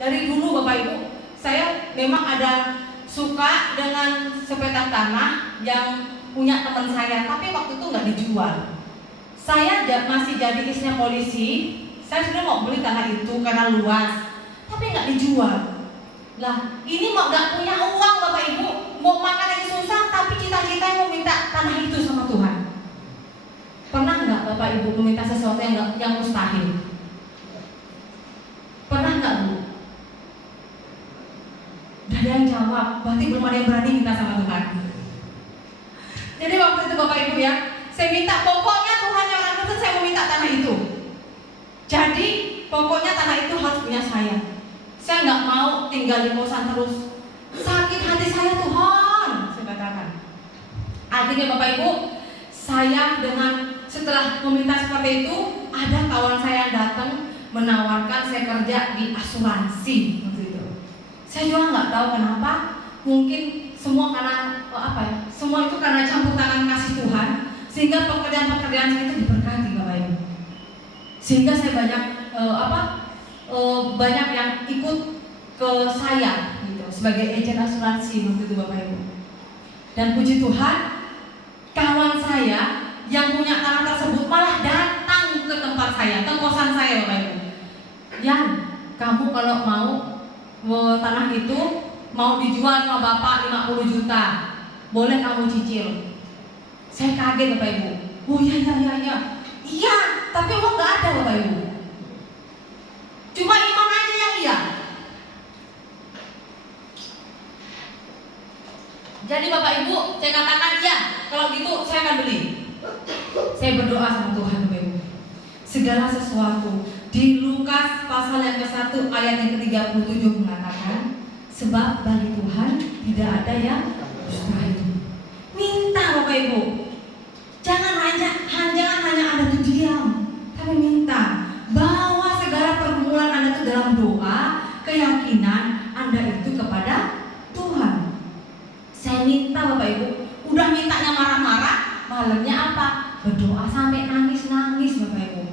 Dari dulu Bapak Ibu, saya memang ada suka dengan sepetak tanah yang punya teman saya, tapi waktu itu nggak dijual. Saya masih jadi istrinya polisi. Saya sebenarnya mau beli tanah itu karena luas, tapi nggak dijual. Lah, ini mau nggak punya uang Bapak Ibu, mau makan aja susah, tapi cita-cita mau minta tanah itu sama Tuhan. Pernah nggak Bapak Ibu meminta sesuatu yang mustahil? Pernah nggak Bu? Gak ada yang jawab, berarti belum ada yang berani minta sama Tuhan. Jadi waktu itu Bapak Ibu ya, saya minta pokoknya Tuhan yang orang Kristen, saya mau minta tanah itu. Jadi pokoknya tanah itu harus punya saya. Saya nggak mau tinggal di kosan terus. Sakit hati saya Tuhan, saya katakan. Akhirnya Bapak Ibu, saya setelah meminta seperti itu, ada kawan saya yang datang menawarkan saya kerja di asuransi waktu itu. Saya juga nggak tahu kenapa. Mungkin semua karena semua itu karena campur tangan kasih Tuhan, sehingga pekerjaan-pekerjaan saya itu diberkati Bapak Ibu. Sehingga saya banyak yang ikut ke saya gitu sebagai agen asuransi waktu itu Bapak Ibu. Dan puji Tuhan, kawan saya yang punya tanah tersebut malah datang ke tempat saya, ke kosan saya Bapak Ibu. Yang kamu kalau mau tanah itu mau dijual sama Bapak 50 juta, boleh kamu cicil. Saya kaget Bapak Ibu. Oh iya, tapi uang nggak ada Bapak Ibu. Cuma iman aja yang iya. Jadi Bapak Ibu, saya katakan ya, kalau gitu saya akan beli. Saya berdoa sama Tuhan, Bapak Ibu. Segala sesuatu di Lukas pasal yang ke-1 ayat yang ke-37 mengatakan, sebab bagi Tuhan tidak ada yang mustahil. Minta Bapak Ibu. Jangan hanya Anda tuh diam, tapi minta. Bawa segala pergumulan Anda itu dalam doa, keyakinan Anda itu kepada Tuhan. Saya minta Bapak Ibu, udah mintanya marah-marah, malamnya apa? Berdoa sampai nangis-nangis Bapak Ibu.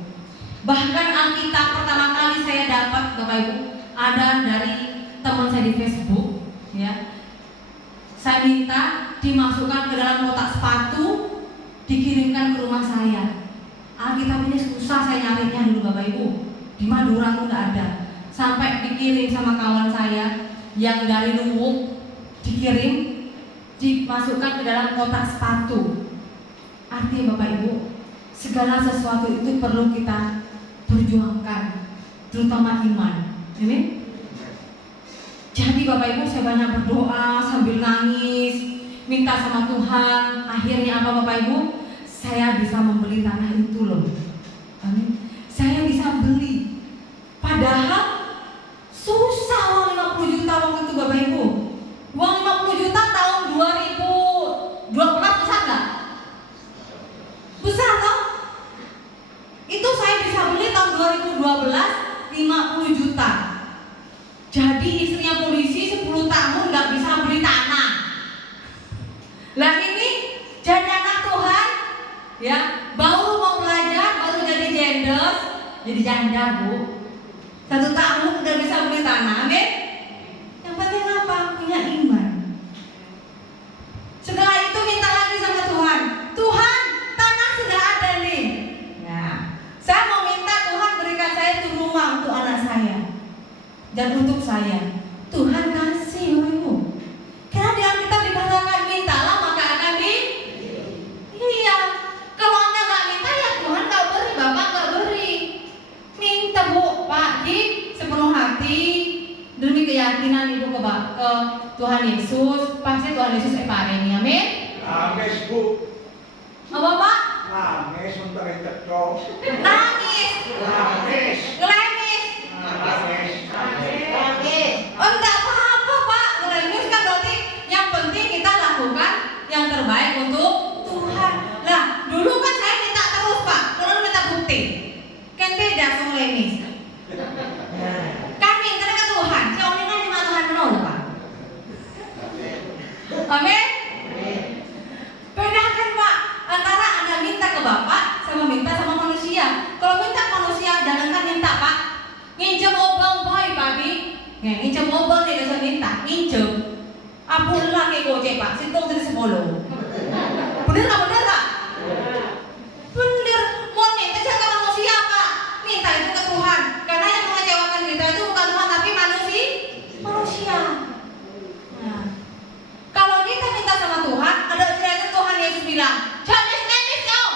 Bahkan Alkitab pertama kali saya dapat Bapak Ibu, ada dari teman saya di Facebook, ya. Saya minta dimasukkan ke dalam kotak sepatu, dikirimkan ke rumah saya. Alkitab ini susah saya nyarinya dulu Bapak Ibu. Di Madura tuh nggak ada. Sampai dikirim sama kawan saya yang dari Luwuk, dikirim, dimasukkan ke dalam kotak sepatu. Artinya Bapak Ibu, segala sesuatu itu perlu kita perjuangkan, terutama iman. Amin. Jadi Bapak Ibu, saya banyak berdoa sambil nangis, minta sama Tuhan. Akhirnya apa Bapak Ibu? Saya bisa membeli tanah itu loh. Amin. Saya bisa beli. Padahal susah uang 50 juta waktu itu Bapak Ibu. Uang 50 juta tahun 2012 besar nggak? Besar toh? Itu saya bisa beli tahun 2012 50 juta. Jadi istrinya polisi 10 tahun nggak bisa beli tanah. Lah ini jadi anak Tuhan, ya, baru mau belajar, baru jadi jenders, jadi janda Bu. 1 tahun udah bisa beli tanah, amin. Yang penting apa? Punya iman. Setelah itu minta lagi sama Tuhan. Tuhan, tanah sudah ada nih. Nah, saya mau minta Tuhan berikan saya itu rumah untuk anak saya dan untuk saya. Tuhan kasih Ibu. Karena di Alkitab dikatakan mintalah maka akan di. Iya. Kalau Anda nggak minta ya Tuhan nggak beri, Bapak nggak beri. Minta Bu, Pak, di sepenuh hati demi keyakinan Ibu ke Tuhan Yesus. Pasti Tuhan Yesus paringi, amin. Nangis Bu. Apa Pak? Nangis untuk dicekok. Nangis. Nangis. Ngelengis. Nangis. Enggak apa-apa Pak, ngelengis kan berarti yang penting kita lakukan yang terbaik untuk Tuhan. Lah, dulu kan saya minta terus Pak, terus minta bukti. Kan beda sama ngelengis. Kan minta ke Tuhan, saya omongin kan cuma Tuhan menolak Pak. Amin. Bedakan Pak antara Anda minta ke Bapak sama minta sama manusia. Kalau minta ke manusia, jangankan minta Pak, nginjem obang boy Pak. Nginjem mobil nih bisa minta, nginjem. Apun lah kayak Gojek Pak, situng dari 10. Bener nggak bener Pak? Bener. Mau minta jangan ke manusia Pak, minta itu ke Tuhan. Karena yang mengecewakan kita itu bukan Tuhan tapi manusia. Nah, kalau kita minta sama Tuhan, ada cerita Tuhan Yesus bilang, jangan nangis dong.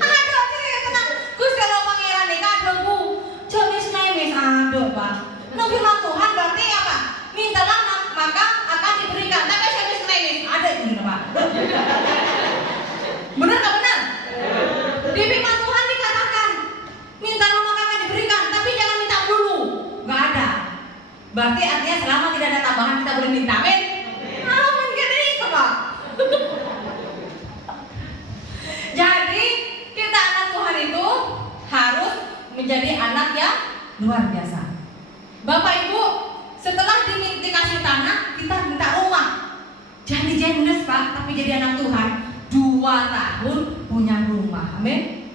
Ada cerita, Gusti Allah Pangeran nih kado Bu. Aduh Pak, nah firman Tuhan berarti apa? Mintalah maka akan diberikan. Tapi saya nangis ada ini Pak. Benar nggak benar? Di firman Tuhan dikatakan mintalah maka akan diberikan. Tapi jangan minta dulu, nggak ada. Berarti artinya selama tidak ada tambahan kita boleh minta, amin? Amin gini itu Pak. Jadi kita anak Tuhan itu harus menjadi anak yang luar biasa. Bapak Ibu, setelah dikasih tanah, kita minta rumah. Jadi jendres Pak, tapi jadi anak Tuhan 2 tahun punya rumah, amin.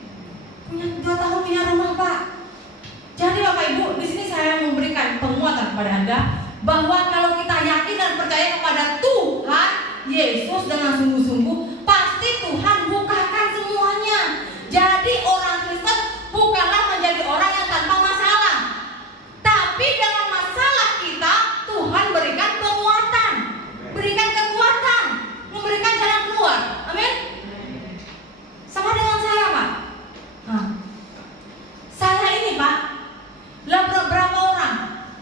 2 tahun punya rumah Pak. Jadi Bapak Ibu, di sini saya memberikan penguatan kepada Anda bahwa kalau kita yakin dan percaya kepada Tuhan Yesus dengan sungguh-sungguh, pasti Tuhan bukakan semuanya. Jadi orang Kristen bukanlah menjadi orang yang tanpa masalah, tapi dengan masalah kita Tuhan berikan penguatan, berikan kekuatan, memberikan jalan keluar, amin. Sama dengan saya Pak. Nah, saya ini Pak, berapa orang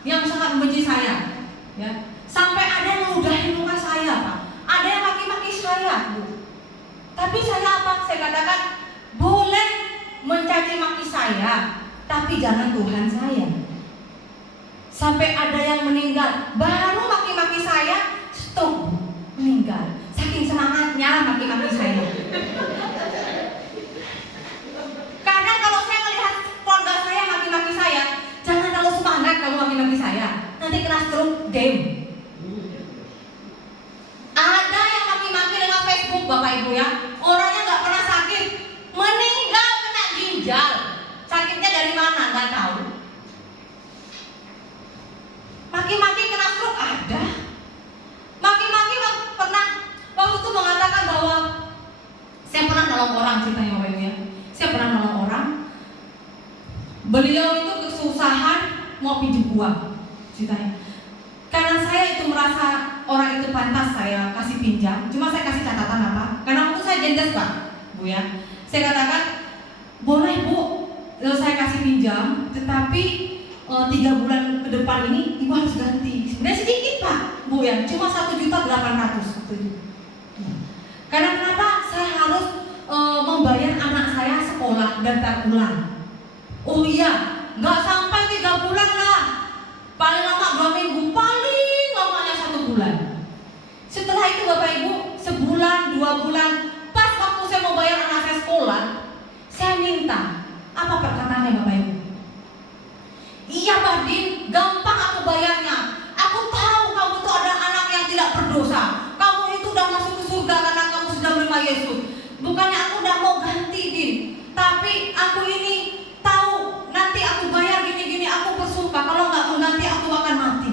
yang sangat membenci saya, ya, sampai ada yang meludahi muka saya Pak, ada yang maki-maki saya Bu. katakan boleh mencaci maki saya, tapi jangan Tuhan saya. Sampai ada yang meninggal, baru maki-maki saya, stop, meninggal. Saking semangatnya maki-maki saya. Karena kalau saya melihat keluarga saya maki-maki saya, jangan terlalu semangat kamu maki-maki saya, nanti kena stroke game. Ada yang maki-maki dengan Facebook, Bapak Ibu ya, orangnya nggak pernah sakit, meninggal kena ginjal. Sakitnya dari mana? Nggak tahu. Maki-maki kena stroke ada. Maki-maki pernah waktu itu mengatakan bahwa saya pernah nolong orang, ceritanya Bapak Ibu ya. Saya pernah nolong orang. Beliau itu kesusahan mau pinjam uang, ceritanya. Karena saya itu merasa orang itu pantas saya kasih pinjam. Cuma saya kasih catatan apa? Karena waktu saya jendes Pak, Bu ya. Saya katakan boleh Bu, saya kasih pinjam, tetapi 3 bulan ke depan ini Ibu harus ganti. Sebenarnya sedikit Pak, Bu ya, cuma 1.800.000 waktu itu. Karena kenapa? Saya harus membayar anak saya sekolah daftar ulang. Oh iya, nggak sampai 3 bulan lah, paling lama 2 minggu, paling lamanya 1 bulan. Setelah itu Bapak Ibu, sebulan, 2 bulan, pas waktu saya mau bayar anak saya sekolah, saya minta, apa perkataannya Bapak Ibu? Iya Pak Din, gampang aku bayarnya. Aku tahu kamu itu adalah anak yang tidak berdosa. Kamu itu udah masuk ke surga karena kamu sudah menerima Yesus. Bukannya aku udah mau ganti Din, tapi aku ini tahu nanti aku bayar gini-gini, aku bersumpah kalau nggak mengganti aku akan mati.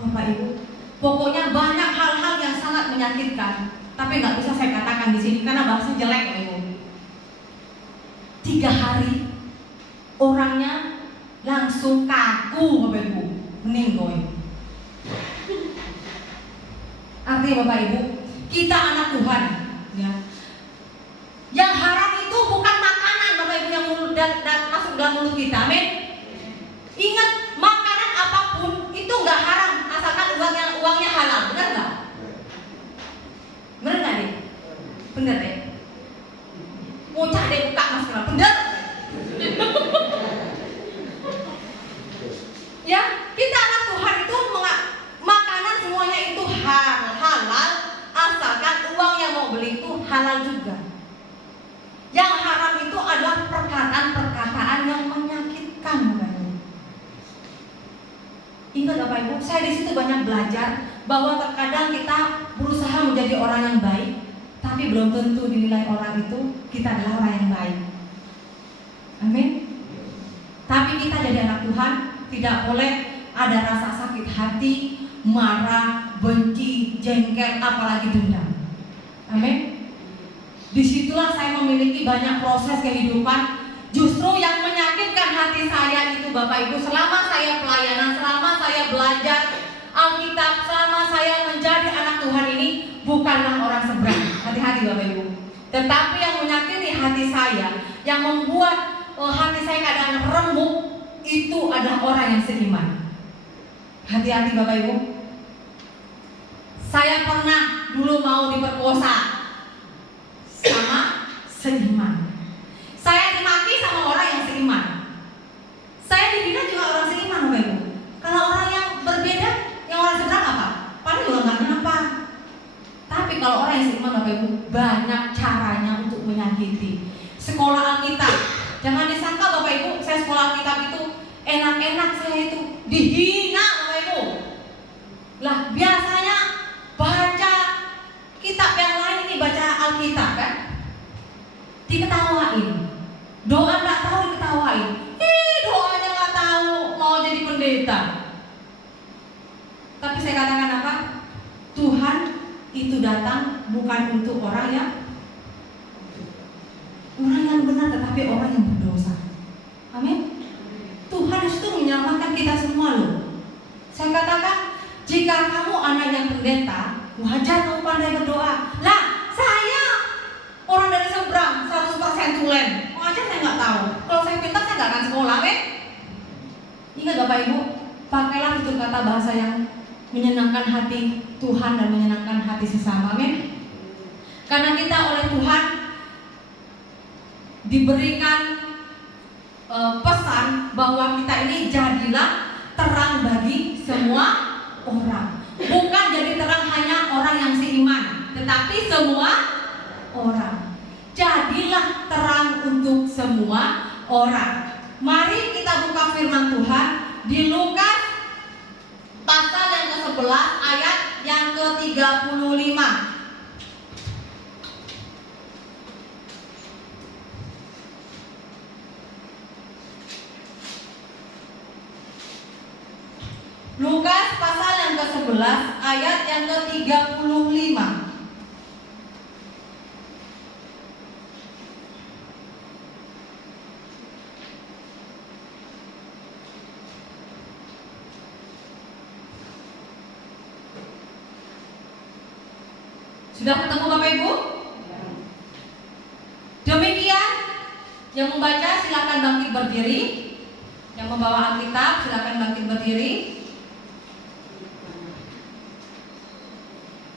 Bapak Ibu, pokoknya banyak hal-hal yang sangat menyakitkan, tapi nggak bisa saya katakan di sini karena bahasa jelek Bapak Ibu. 3 hari orangnya langsung kaku Bapak Ibu, meninggoy. Artinya Bapak Ibu, kita anak Tuhan ya. Yang haram itu bukan makanan Bapak Ibu yang dan masuk dalam mulut kita, amin. Ingat, makanan apapun itu nggak haram asalkan uangnya halal, benar nggak? Benar nggak deh? Benar deh. Bocah deh buka masker, benar? Ya, kita anak Tuhan itu makanan semuanya itu halal asalkan uang yang mau beli itu halal juga. Yang haram itu adalah perkataan-perkataan yang menyakitkan Bapak Ibu. Ingat Bapak Ibu, saya di situ banyak belajar bahwa terkadang kita berusaha menjadi orang yang baik, tapi belum tentu dinilai orang itu kita adalah orang yang baik. Amin. Tapi kita jadi anak Tuhan tidak boleh ada rasa sakit hati, marah, benci, jengkel, apalagi dendam. Amin. Disitulah saya memiliki banyak proses kehidupan. Justru yang menyakitkan hati saya itu Bapak Ibu, selama saya pelayanan, selama saya belajar Alkitab, selama saya menjadi anak Tuhan ini, bukanlah orang seberang. Hati-hati Bapak Ibu. Tetapi yang menyakiti hati saya, yang membuat hati saya kadang remuk, itu adalah orang yang seiman. Hati-hati Bapak Ibu. Saya pernah dulu mau diperkosa sama seiman. Saya dimaki sama orang yang seiman. Saya dibina juga orang seiman Bapak Ibu. Kalau orang yang berbeda, yang orang seberang apa? Paling juga nggak kenapa. Tapi kalau orang yang seiman Bapak Ibu, banyak caranya untuk menyakiti. Sekolah Alkitab, jangan disangka Bapak Ibu, saya sekolah Alkitab itu enak-enak, saya itu dihina Bapak Ibu. Lah biasanya baca kitab yang lain ini, baca Alkitab kan, diketawain. Doa nggak tahu diketawain. Doanya nggak tahu, mau jadi pendeta. Tapi saya katakan apa? Tuhan itu datang bukan untuk orang yang benar, tetapi orang yang berdosa. Amin. Tuhan itu menyelamatkan kita semua loh. Saya katakan, jika kamu anak yang pendeta, wajar kamu pandai berdoa. Lah, saya orang dari seberang 100% tulen. Wajar saya nggak tahu. Kalau saya pintar saya nggak akan sekolah, Ingat Bapak Ibu, pakailah tutur kata bahasa yang menyenangkan hati Tuhan dan menyenangkan hati sesama, amin. Karena kita oleh Tuhan diberikan pesan bahwa kita ini jadilah terang bagi semua orang. Bukan jadi terang hanya orang yang seiman, tetapi semua orang. Jadilah terang untuk semua orang. Mari kita buka firman Tuhan di Lukas pasal yang ke-11 ayat yang ke-35. Lukas pasal yang ke-11 ayat yang ke-35. Sudah ketemu Bapak Ibu? Demikian, yang membaca silakan bangkit berdiri. Yang membawa Alkitab silakan bangkit berdiri.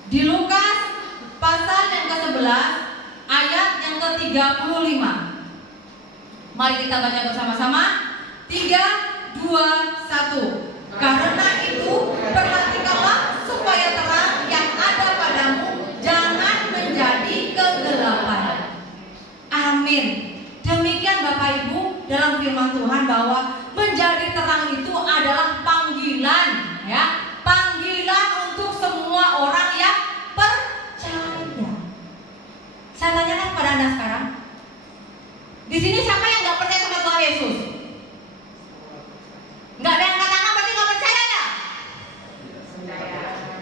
Di Lukas pasal yang ke-11 ayat yang ke-35. Mari kita baca bersama-sama. 3, 2, 1. Karena itu perhatikanlah supaya terang yang ada padamu jangan menjadi kegelapan. Amin. Demikian Bapak Ibu dalam firman Tuhan bahwa menjadi terang itu adalah panggilan, ya. Panggilan untuk semua orang yang percaya. Saya tanyakan kepada Anda sekarang, di sini siapa yang nggak percaya sama Tuhan Yesus? Nggak ada yang angkat tangan, berarti nggak percaya ya?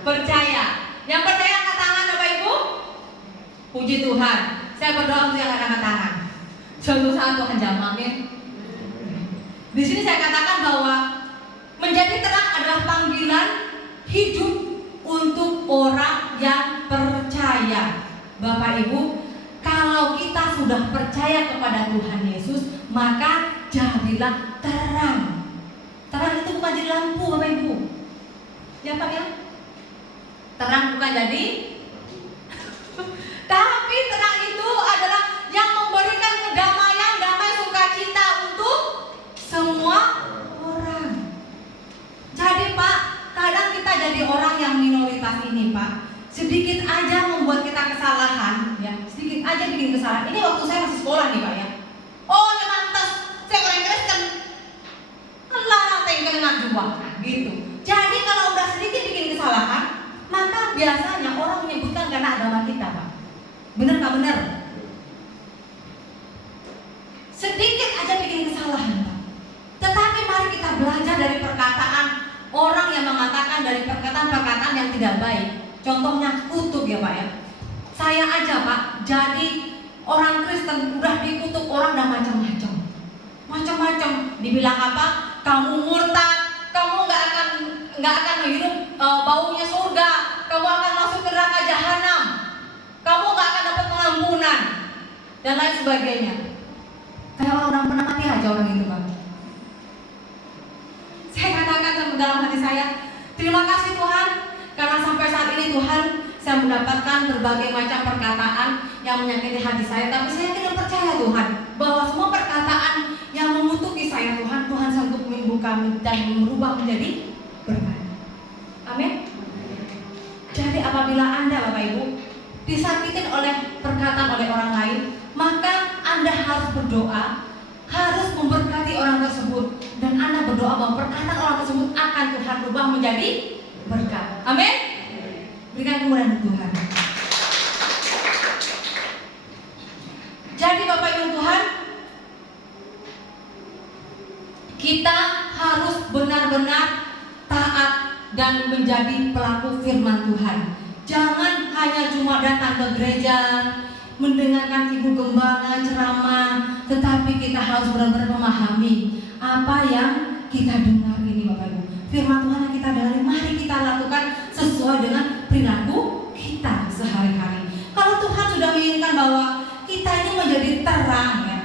Percaya. Yang percaya angkat tangan Bapak Ibu? Puji Tuhan. Saya berdoa untuk yang angkat tangan. Suatu saat Tuhan jawab, amin. Di sini saya katakan bahwa menjadi terang adalah panggilan hidup untuk orang yang percaya. Bapak Ibu, kalau kita sudah percaya kepada Tuhan Yesus, maka jadilah terang. Terang itu bukan jadi lampu Bapak Ibu. Ya Pak ya? Terang bukan jadi tapi terang itu adalah yang memberikan kedamaian, damai sukacita untuk semua orang. Jadi Pak, kadang kita jadi orang yang minoritas ini Pak. Sedikit aja membuat kita kesalahan, ya. Sedikit aja bikin kesalahan. Ini waktu saya masih sekolah nih Pak ya. Oh, ya mantas, saya orang Kristen. Allah tenggelam juga, gitu. Jadi kalau udah sedikit bikin kesalahan, maka biasanya orang menyebutkan karena agama kita Pak. Benar nggak benar? Sedikit aja bikin kesalahan Pak. Tetapi mari kita belajar dari perkataan orang yang mengatakan dari perkataan-perkataan yang tidak baik. Contohnya kutuk ya Pak ya. Saya aja Pak, jadi orang Kristen udah dikutuk orang dan macam-macam. Macam-macam. Dibilang apa? Kamu murtad, kamu nggak akan menghirup baunya surga, kamu akan masuk ke neraka jahanam, kamu nggak akan dapat pengampunan dan lain sebagainya. Kayak orang pernah mati aja orang itu Pak. Saya katakan dalam hati saya, terima kasih Tuhan, karena sampai saat ini Tuhan, saya mendapatkan berbagai macam perkataan yang menyakiti hati saya. Tapi saya tidak percaya Tuhan, bahwa semua perkataan yang mengutuki saya Tuhan, Tuhan sanggup membuka dan merubah menjadi berkat. Amin. Jadi apabila Anda Bapak Ibu disakitin oleh perkataan oleh orang lain, maka Anda harus berdoa, harus memberkati orang tersebut, dan Anda berdoa bahwa perkataan orang tersebut akan Tuhan rubah menjadi berkat. Amin. Berikan kemuliaan Tuhan. Jadi Bapak Ibu Tuhan, kita harus benar-benar taat dan menjadi pelaku firman Tuhan. Jangan hanya cuma datang ke gereja, mendengarkan ibu gembala ceramah, tetapi kita harus benar-benar memahami apa yang kita dengar ini Bapak Ibu. Firman Tuhan yang kita dengar, mari kita lakukan sesuai dengan perilaku kita sehari-hari. Kalau Tuhan sudah menginginkan bahwa kita ini menjadi terang ya,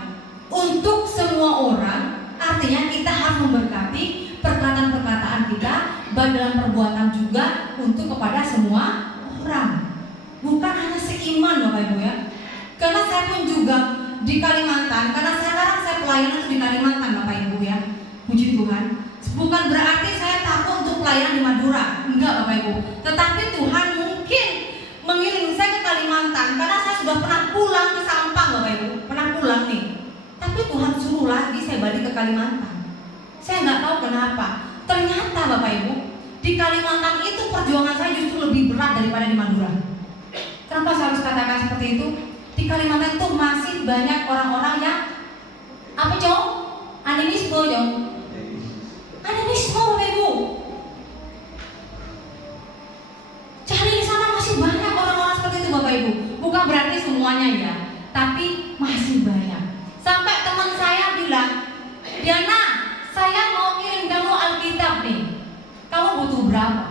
untuk semua orang, artinya kita harus memberkati perkataan-perkataan kita, baik dalam perbuatan juga untuk kepada semua orang. Bukan hanya seiman Bapak Ibu ya. Karena saya pun juga di Kalimantan, karena sekarang saya pelayanan itu di Kalimantan Bapak Ibu ya, puji Tuhan. Bukan berarti saya takut untuk pelayanan di Madura, enggak Bapak Ibu. Tetapi Tuhan mungkin mengirim saya ke Kalimantan karena saya sudah pernah pulang ke Sampang Bapak Ibu, pernah pulang nih. Tapi Tuhan suruh lagi saya balik ke Kalimantan. Saya nggak tahu kenapa. Ternyata Bapak Ibu, di Kalimantan itu perjuangan saya justru lebih berat daripada di Madura. Kenapa saya harus katakan seperti itu? Di Kalimantan itu masih banyak orang-orang yang apa Jong? Animisme Jong. Animisme Bapak Ibu. Jadi di sana masih banyak orang-orang seperti itu Bapak Ibu. Bukan berarti semuanya ya, tapi masih banyak. Sampai teman saya bilang, Diana, saya mau kirim kamu Alkitab nih. Kamu butuh berapa?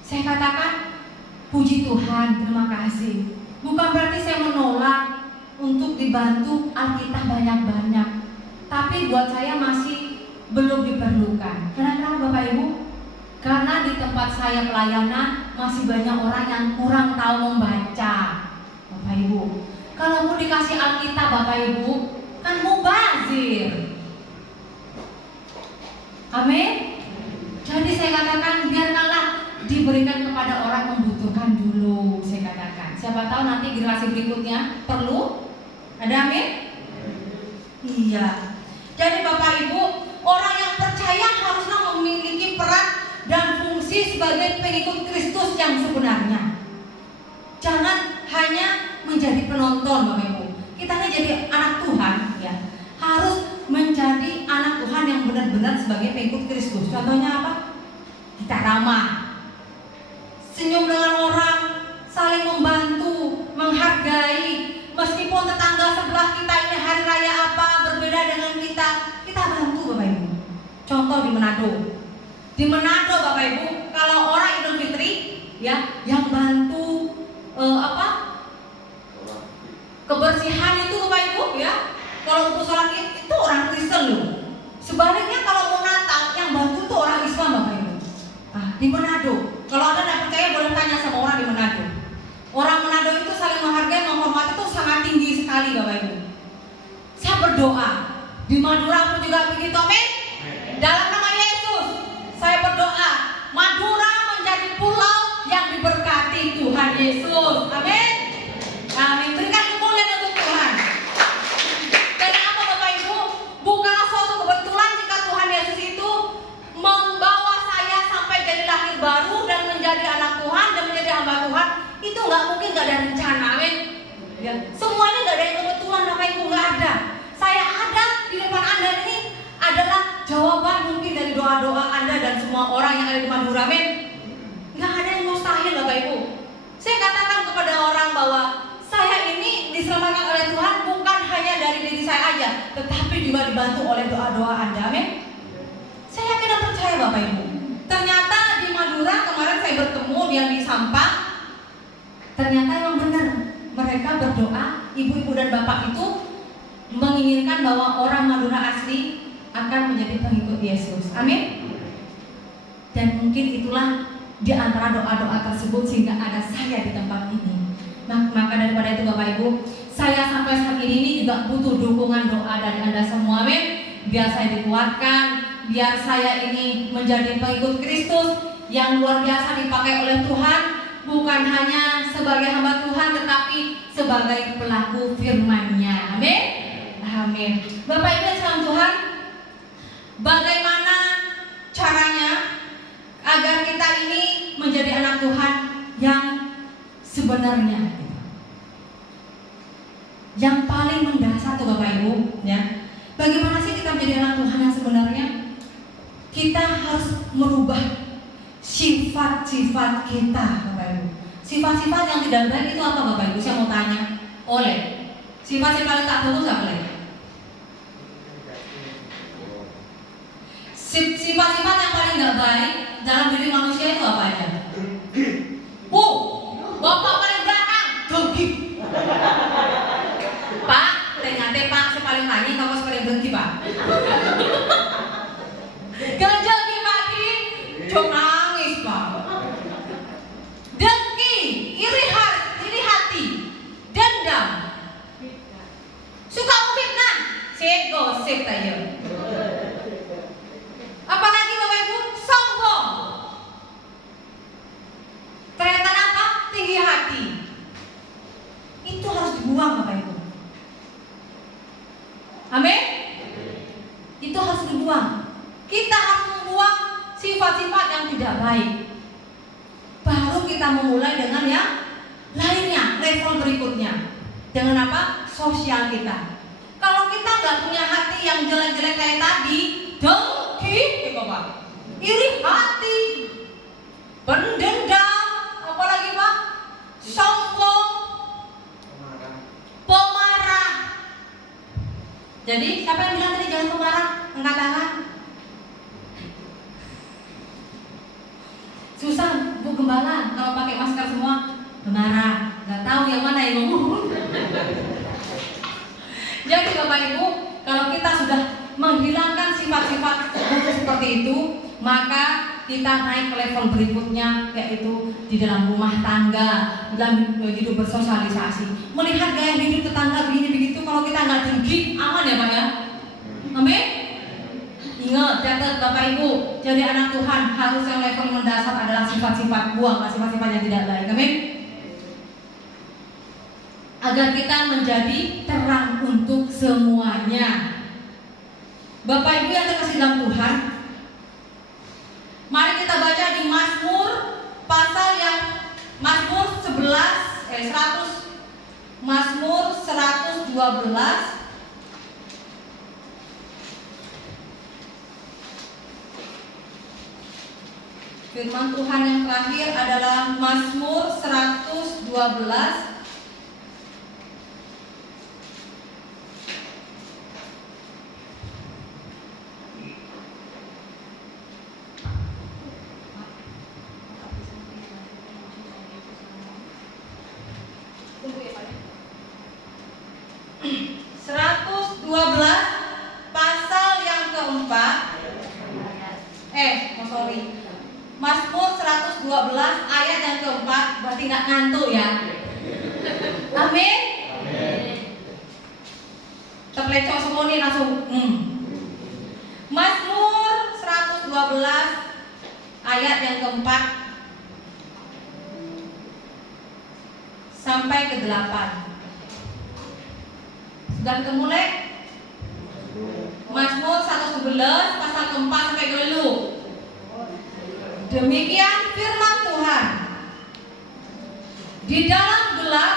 Saya katakan, puji Tuhan, terima kasih. Bukan berarti saya menolak untuk dibantu Alkitab banyak-banyak, tapi buat saya masih belum diperlukan. Kenapa Bapak Ibu? Karena di tempat saya pelayanan masih banyak orang yang kurang tahu membaca Bapak Ibu. Kalau mau dikasih Alkitab Bapak Ibu, kan mubazir. Amin. Jadi saya katakan biarkanlah diberikan kepada orang membutuhkan dulu. Saya katakan, siapa tahu nanti generasi berikutnya perlu. Ada amin? Iya. Jadi Bapak Ibu, orang yang percaya haruslah memiliki peran dan fungsi sebagai pengikut Kristus yang sebenarnya. Jangan hanya menjadi penonton Bapak Ibu. Kita ini jadi anak Tuhan ya, harus menjadi anak Tuhan yang benar-benar sebagai pengikut Kristus. Contohnya apa? Kita ramah, senyum dengan orang, saling membantu, menghargai. Meskipun tetangga sebelah kita ini hari raya apa berbeda dengan kita bantu Bapak Ibu. Contoh di Manado. Di Manado Bapak Ibu, kalau orang Idul Fitri ya, yang bantu kebersihan itu Bapak Ibu ya. Kalau untuk sholat Id itu orang Kristen loh. Sebaliknya kalau mau Natal yang bantu itu orang Islam Bapak Ibu. Nah, di Manado, kalau Anda tidak percaya boleh tanya sama orang di Manado. Orang Manado itu saling menghargai, menghormati itu sangat tinggi sekali Bapak Ibu. Saya berdoa di Madura pun juga begitu, amin. Dalam nama Yesus, saya berdoa Madura menjadi pulau yang diberkati Tuhan Yesus, amin. Amin. Berikan kemuliaan untuk Tuhan. Kenapa Bapak Ibu? Bukanlah suatu kebetulan jika Tuhan Yesus itu membawa saya sampai jadi lahir baru dan menjadi anak Tuhan dan menjadi hamba Tuhan. Itu nggak mungkin nggak ada rencana, amin. Ya, semuanya nggak ada yang kebetulan Bapak Ibu, nggak ada. Saya ada di depan Anda ini adalah jawaban mungkin dari doa-doa Anda dan semua orang yang ada di Madura, amin. Nggak ada yang mustahil Bapak Ibu. Saya katakan kepada orang bahwa saya ini diselamatkan oleh Tuhan bukan hanya dari diri saya aja, tetapi juga dibantu oleh doa-doa Anda, amin. Saya yakin dan percaya Bapak Ibu. Ternyata di Madura kemarin saya bertemu yang di Sampang. Ternyata memang benar mereka berdoa, ibu-ibu dan bapak itu menginginkan bahwa orang Madura asli akan menjadi pengikut Yesus, amin. Dan mungkin itulah di antara doa-doa tersebut sehingga ada saya di tempat ini. Maka daripada itu Bapak Ibu, saya sampai saat ini juga butuh dukungan doa dari Anda semua, amin. Biar saya dikuatkan, biar saya ini menjadi pengikut Kristus yang luar biasa dipakai oleh Tuhan, bukan hanya sebagai hamba Tuhan tetapi sebagai pelaku firman-Nya, amin. Amin. Bapak Ibu sekalian Tuhan, bagaimana caranya agar kita ini menjadi anak Tuhan yang sebenarnya? Yang paling mendasar tuh Bapak Ibu ya. Bagaimana sih kita menjadi anak Tuhan yang sebenarnya? Kita harus merubah sifat-sifat kita Bapak Ibu. Sifat-sifat yang tidak baik itu apa Bapak Ibu? Saya mau tanya. Oleh sifat yang paling tak bagus apa oleh? Sifat-sifat yang paling gak baik dalam diri manusia itu apa aja? Bapak paling belakang, dengki. Pak, ternyata Pak, saya paling nanya kalau saya paling dengki Pak. Kerja gimana? Cok nangis Pak. Dengki, iri hati, dendam, suka memulai dengan yang lainnya, level berikutnya. Dengan apa? Sosial kita. Kalau kita nggak punya hati yang jelek-jelek kayak tadi, dengki, Pak, iri hati, pendendam, apalagi Pak, sombong, pemarah. Jadi siapa yang bilang tadi jangan pemarah? Angkat tangan. Susah Bu Gembala kalau pakai masker semua pemarah, nggak tahu yang mana yang ngomong. Jadi Bapak Ibu, kalau kita sudah menghilangkan sifat-sifat buruk seperti itu, maka kita naik ke level berikutnya, yaitu di dalam rumah tangga, dalam hidup bersosialisasi. Melihat gaya hidup tetangga begini begitu, kalau kita nggak dengki, aman ya Pak ya? Amin. Ingat, catat Bapak Ibu, jadi anak Tuhan harus yang level mendasar adalah sifat-sifat, buang sifat-sifat yang tidak baik. Amin. Agar kita menjadi terang untuk semuanya. Bapak Ibu yang terkasih dalam Tuhan, mari kita baca di Mazmur pasal yang Mazmur 112. Firman Tuhan yang terakhir adalah Mazmur 112 pasal yang keempat. Mazmur 112 ayat yang keempat, berarti nggak ngantuk ya. Amin. Terplecok semua nih langsung. Mazmur 112 ayat yang keempat sampai ke 8. Sudah ketemu Le? Mazmur 112 pasal keempat sampai ke 8. Demikian firman Tuhan. Di dalam gelap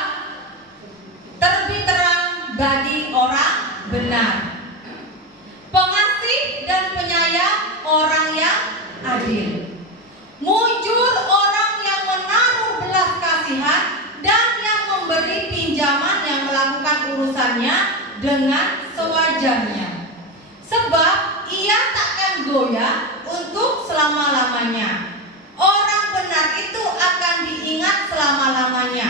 terbit terang bagi orang benar, pengasih dan penyayang orang yang adil, mujur orang yang menaruh belas kasihan dan yang memberi pinjaman, yang melakukan urusannya dengan sewajarnya. Sebab ia takkan goyah untuk selama-lamanya. Orang benar itu akan diingat selama-lamanya.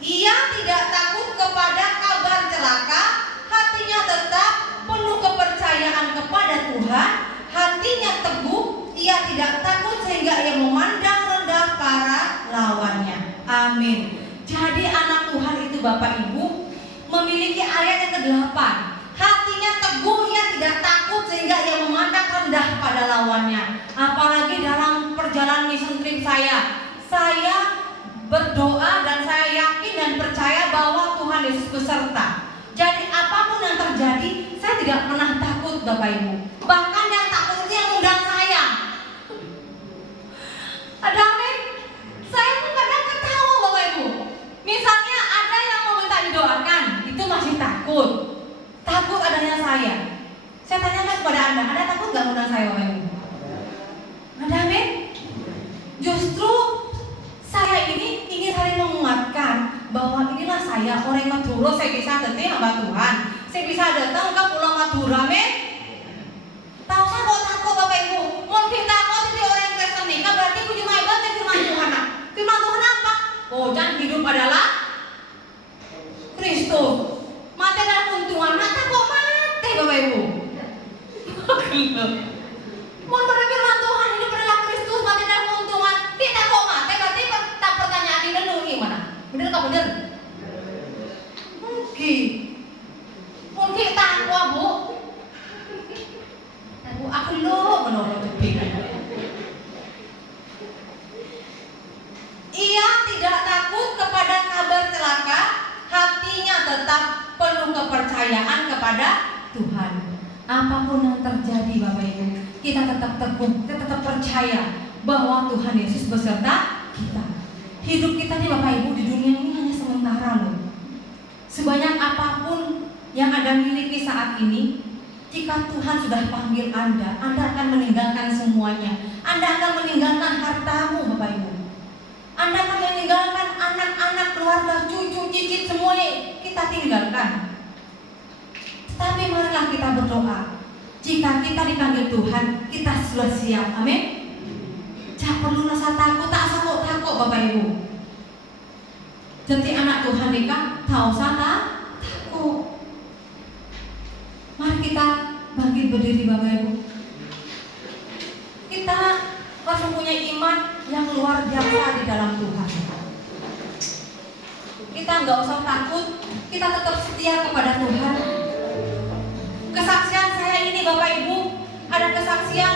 Ia tidak takut kepada kabar celaka, hatinya tetap penuh kepercayaan kepada Tuhan, hatinya teguh, ia tidak takut sehingga ia memandang rendah para lawannya. Amin. Jadi anak Tuhan itu Bapak Ibu memiliki ayat yang ke-8. Hatinya teguh, ia tidak takut sehingga ia memandang rendah pada lawannya. Apalagi dalam perjalanan mission trip saya berdoa dan saya yakin dan percaya bahwa Tuhan Yesus beserta. Jadi apapun yang terjadi, saya tidak pernah takut Bapak Ibu. Bahkan yang takut itu yang undang saya. Ada amin. Saya pun kadang ketawa Bapak Ibu. Misalnya ada yang mau minta didoakan, itu masih takut. Takut adanya saya. Saya tanyakan kepada Anda, ada takut gak undang saya Bapak Ibu? Ada amin. Justru saya ini ingin saling menguatkan bahwa inilah saya, orang Madura, saya bisa datang hamba Tuhan. Saya bisa datang ke Pulau Madura, amin. Tahu saya kok takut Bapak Ibu? Mau kita kok jadi orang yang Kristen nih, kan berarti aku cuma ibadah firman Tuhan. Firman Tuhan apa? Oh, dan hidup adalah Kristus. Mati adalah keuntungan. Mati kok mati Bapak Ibu? Mau firman Tuhan, hidup adalah Kristus, mati adalah keuntungan. Kita kok mati, berarti pertanyaan ini dulu gimana? Bener kok bener? Mungkin takwa Bu. Aku lo menurut ia tidak takut kepada kabar celaka, hatinya tetap penuh kepercayaan kepada Tuhan. Apapun yang terjadi Bapak Ibu, kita tetap teguh, kita tetap percaya bahwa Tuhan Yesus beserta kita. Hidup kita nih Bapak Ibu di dunia ini hanya sementara loh. Sebanyak apapun yang Anda miliki saat ini, jika Tuhan sudah panggil Anda akan meninggalkan semuanya. Anda akan meninggalkan hartamu Bapak Ibu. Anda akan meninggalkan anak-anak, keluarga, cucu, cicit, semuanya kita tinggalkan. Tapi marilah kita berdoa. Jika kita dipanggil Tuhan, kita sudah siap. Amin. Jangan perlu rasa takut, tak usah takut Bapak Ibu. Jadi anak Tuhan nikah, tak usah takut. Mari kita bangkit berdiri Bapak Ibu. Kita harus mempunyai iman yang luar biasa di dalam Tuhan. Kita nggak usah takut, kita tetap setia kepada Tuhan. Kesaksian saya ini Bapak Ibu, ada kesaksian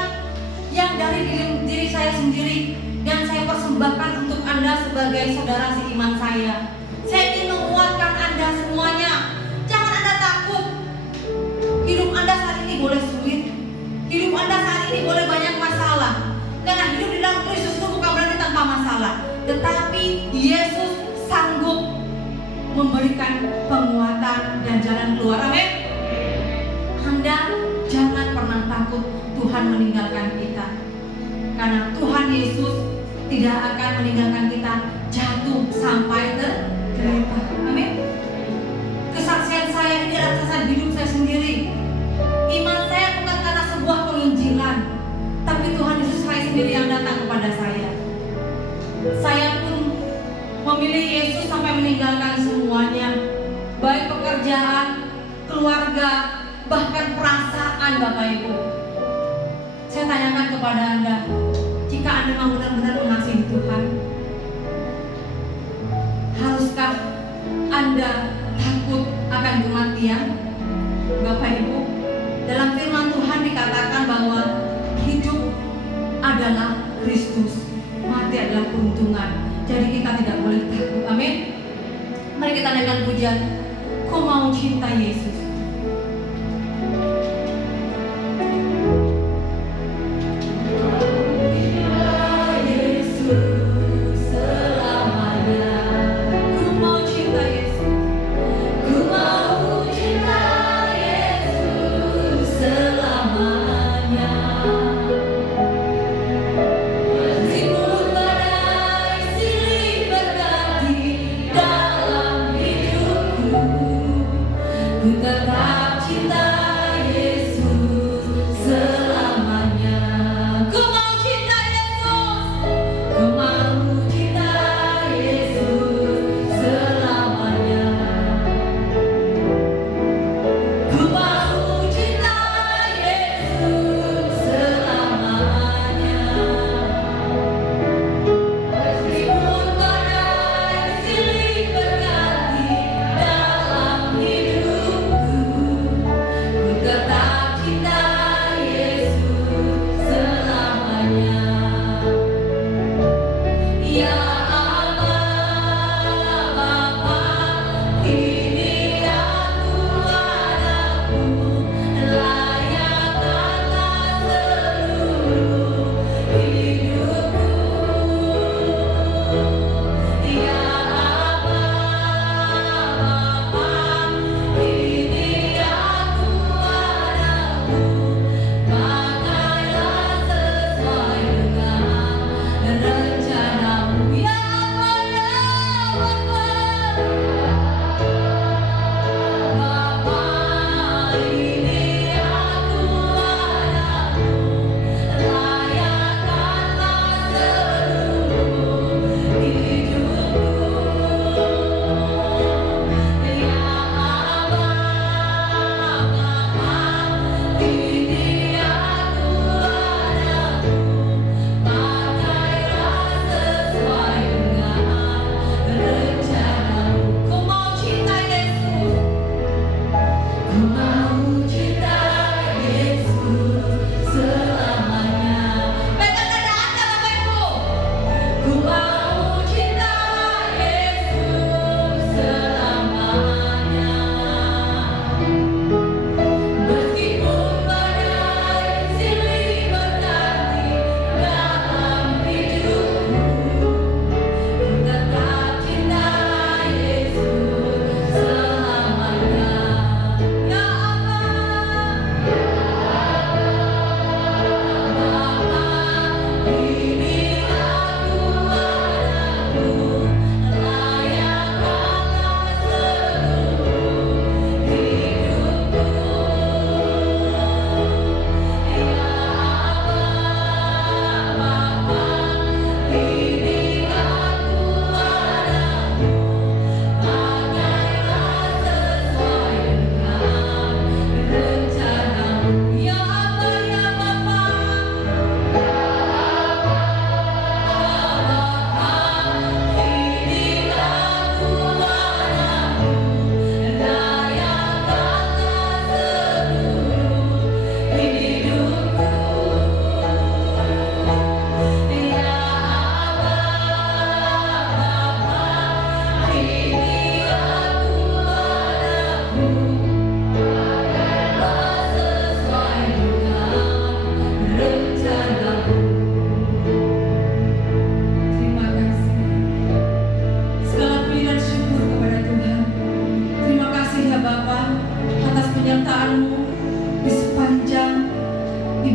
yang dari diri saya sendiri dan saya persembahkan untuk Anda sebagai saudara seiman saya. Saya ingin menguatkan Anda semuanya. Jangan Anda takut. Hidup Anda saat ini boleh sulit. Hidup Anda saat ini boleh banyak masalah. Karena hidup di dalam Kristus itu bukan berarti tanpa masalah. Tetapi Yesus sanggup memberikan penguatan dan jalan keluar. Amin. Anda jangan pernah takut Tuhan meninggalkan kita. Karena Tuhan Yesus tidak akan meninggalkan kita jatuh sampai tergeletak. Amin. Kesaksian saya ini adalah kesaksian hidup saya sendiri. Iman saya bukan karena sebuah penginjilan, tapi Tuhan Yesus saya sendiri yang datang kepada saya. Saya pun memilih Yesus sampai meninggalkan semuanya, baik pekerjaan, keluarga, bahkan perasaan Bapak Ibu. Saya tanyakan kepada Anda, jika Anda mau benar-benar mengasihi Tuhan, haruskah Anda takut akan kematian? Bapak Ibu, dalam firman Tuhan dikatakan bahwa hidup adalah Kristus, mati adalah keuntungan. Jadi kita tidak boleh takut. Amin. Mari kita naikkan pujian, Ku mau cinta Yesus. Ku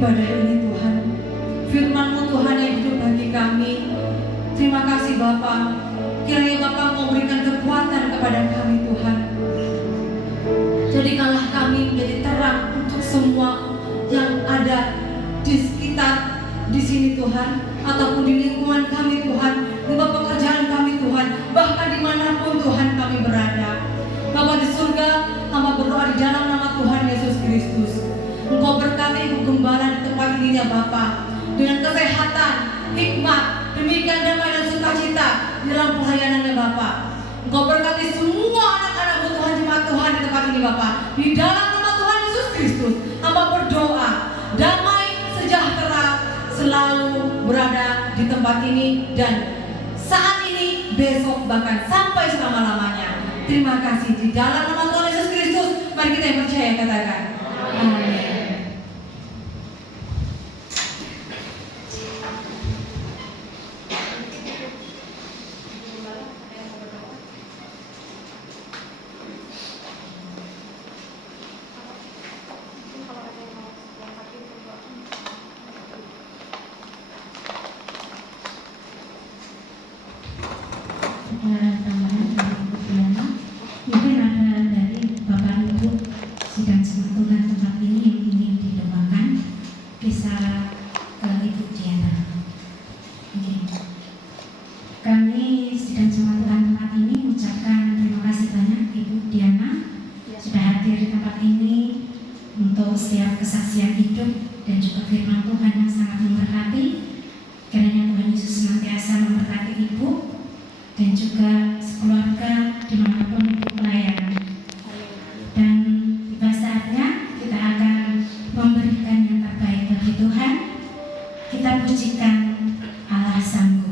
ibadah ini Tuhan. Firman-Mu Tuhan yang hidup bagi kami. Terima kasih Bapa. Kiranya Bapa memberikan kekuatan kepada kami Tuhan. Jadikanlah kami menjadi terang untuk semua yang ada di sekitar di sini Tuhan, ataupun di lingkungan kami Tuhan, di pekerjaan kami Tuhan, bahkan dimanapun Tuhan kami berada. Bapa di surga, hamba berdoa di dalam nama Tuhan Yesus Kristus. Engkau berkati Ibu Gembala di tempat ini ya Bapa, dengan kesehatan, hikmat, demikian damai dan sukacita di dalam pelayanannya Bapa. Engkau berkati semua anak-anak Tuhan, jemaat Tuhan di tempat ini Bapa. Di dalam nama Tuhan Yesus Kristus, hamba berdoa, damai sejahtera selalu berada di tempat ini dan saat ini, besok, bahkan sampai selama-lamanya. Terima kasih di dalam nama Tuhan Yesus Kristus. Mari kita yang percaya katakan amin. Tambahan dari Ibu Diana, mungkin ada dari Bapak Ibu sidang jemaat Tuhan tempat ini yang ingin didoakan, bisa ke Ibu Diana. Oke. Kami sidang jemaat Tuhan tempat ini mengucapkan terima kasih banyak Ibu Diana sudah hadir di tempat ini untuk setiap kesaksian hidup dan juga firman Tuhan yang sangat memberkati. Kiranya Tuhan Yesus senantiasa memberkati Ibu dan juga sekeluarga dimanapun Ibu pelayanan. Dan tiba saatnya kita akan memberikan yang terbaik bagi Tuhan. Kita pujikan Allah sanggup.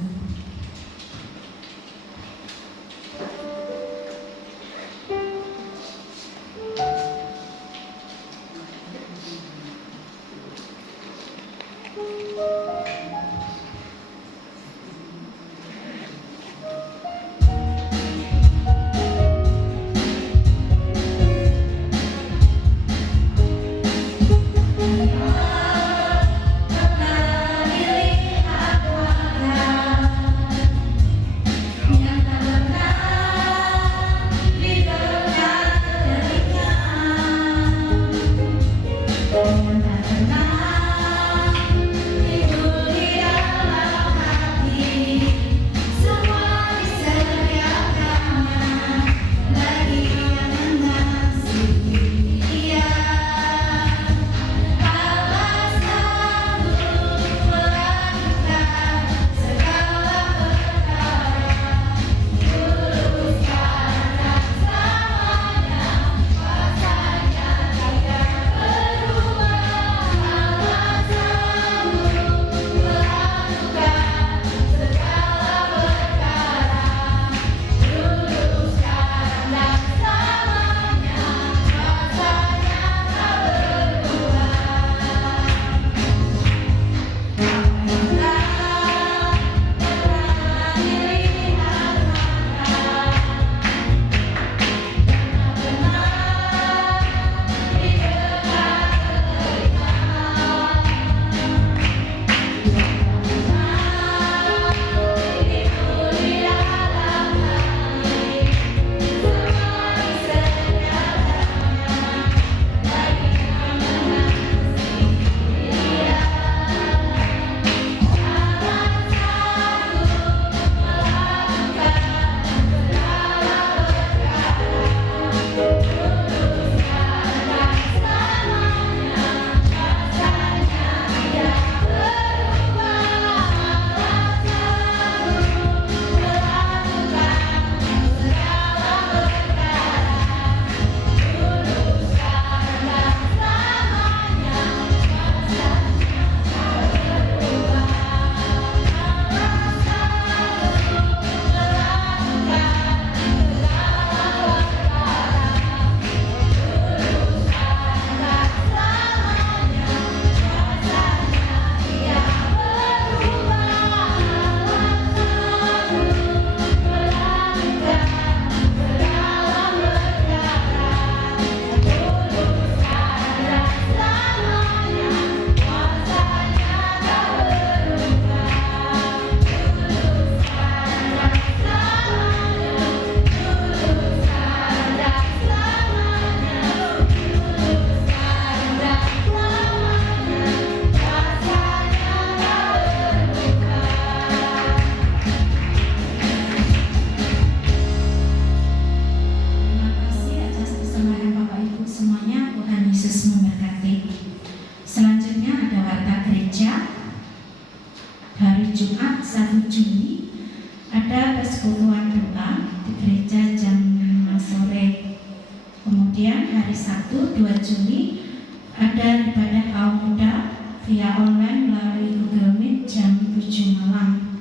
hari Sabtu 2 Juli ada ibadah kaum muda via online melalui Google Meet jam 7 malam.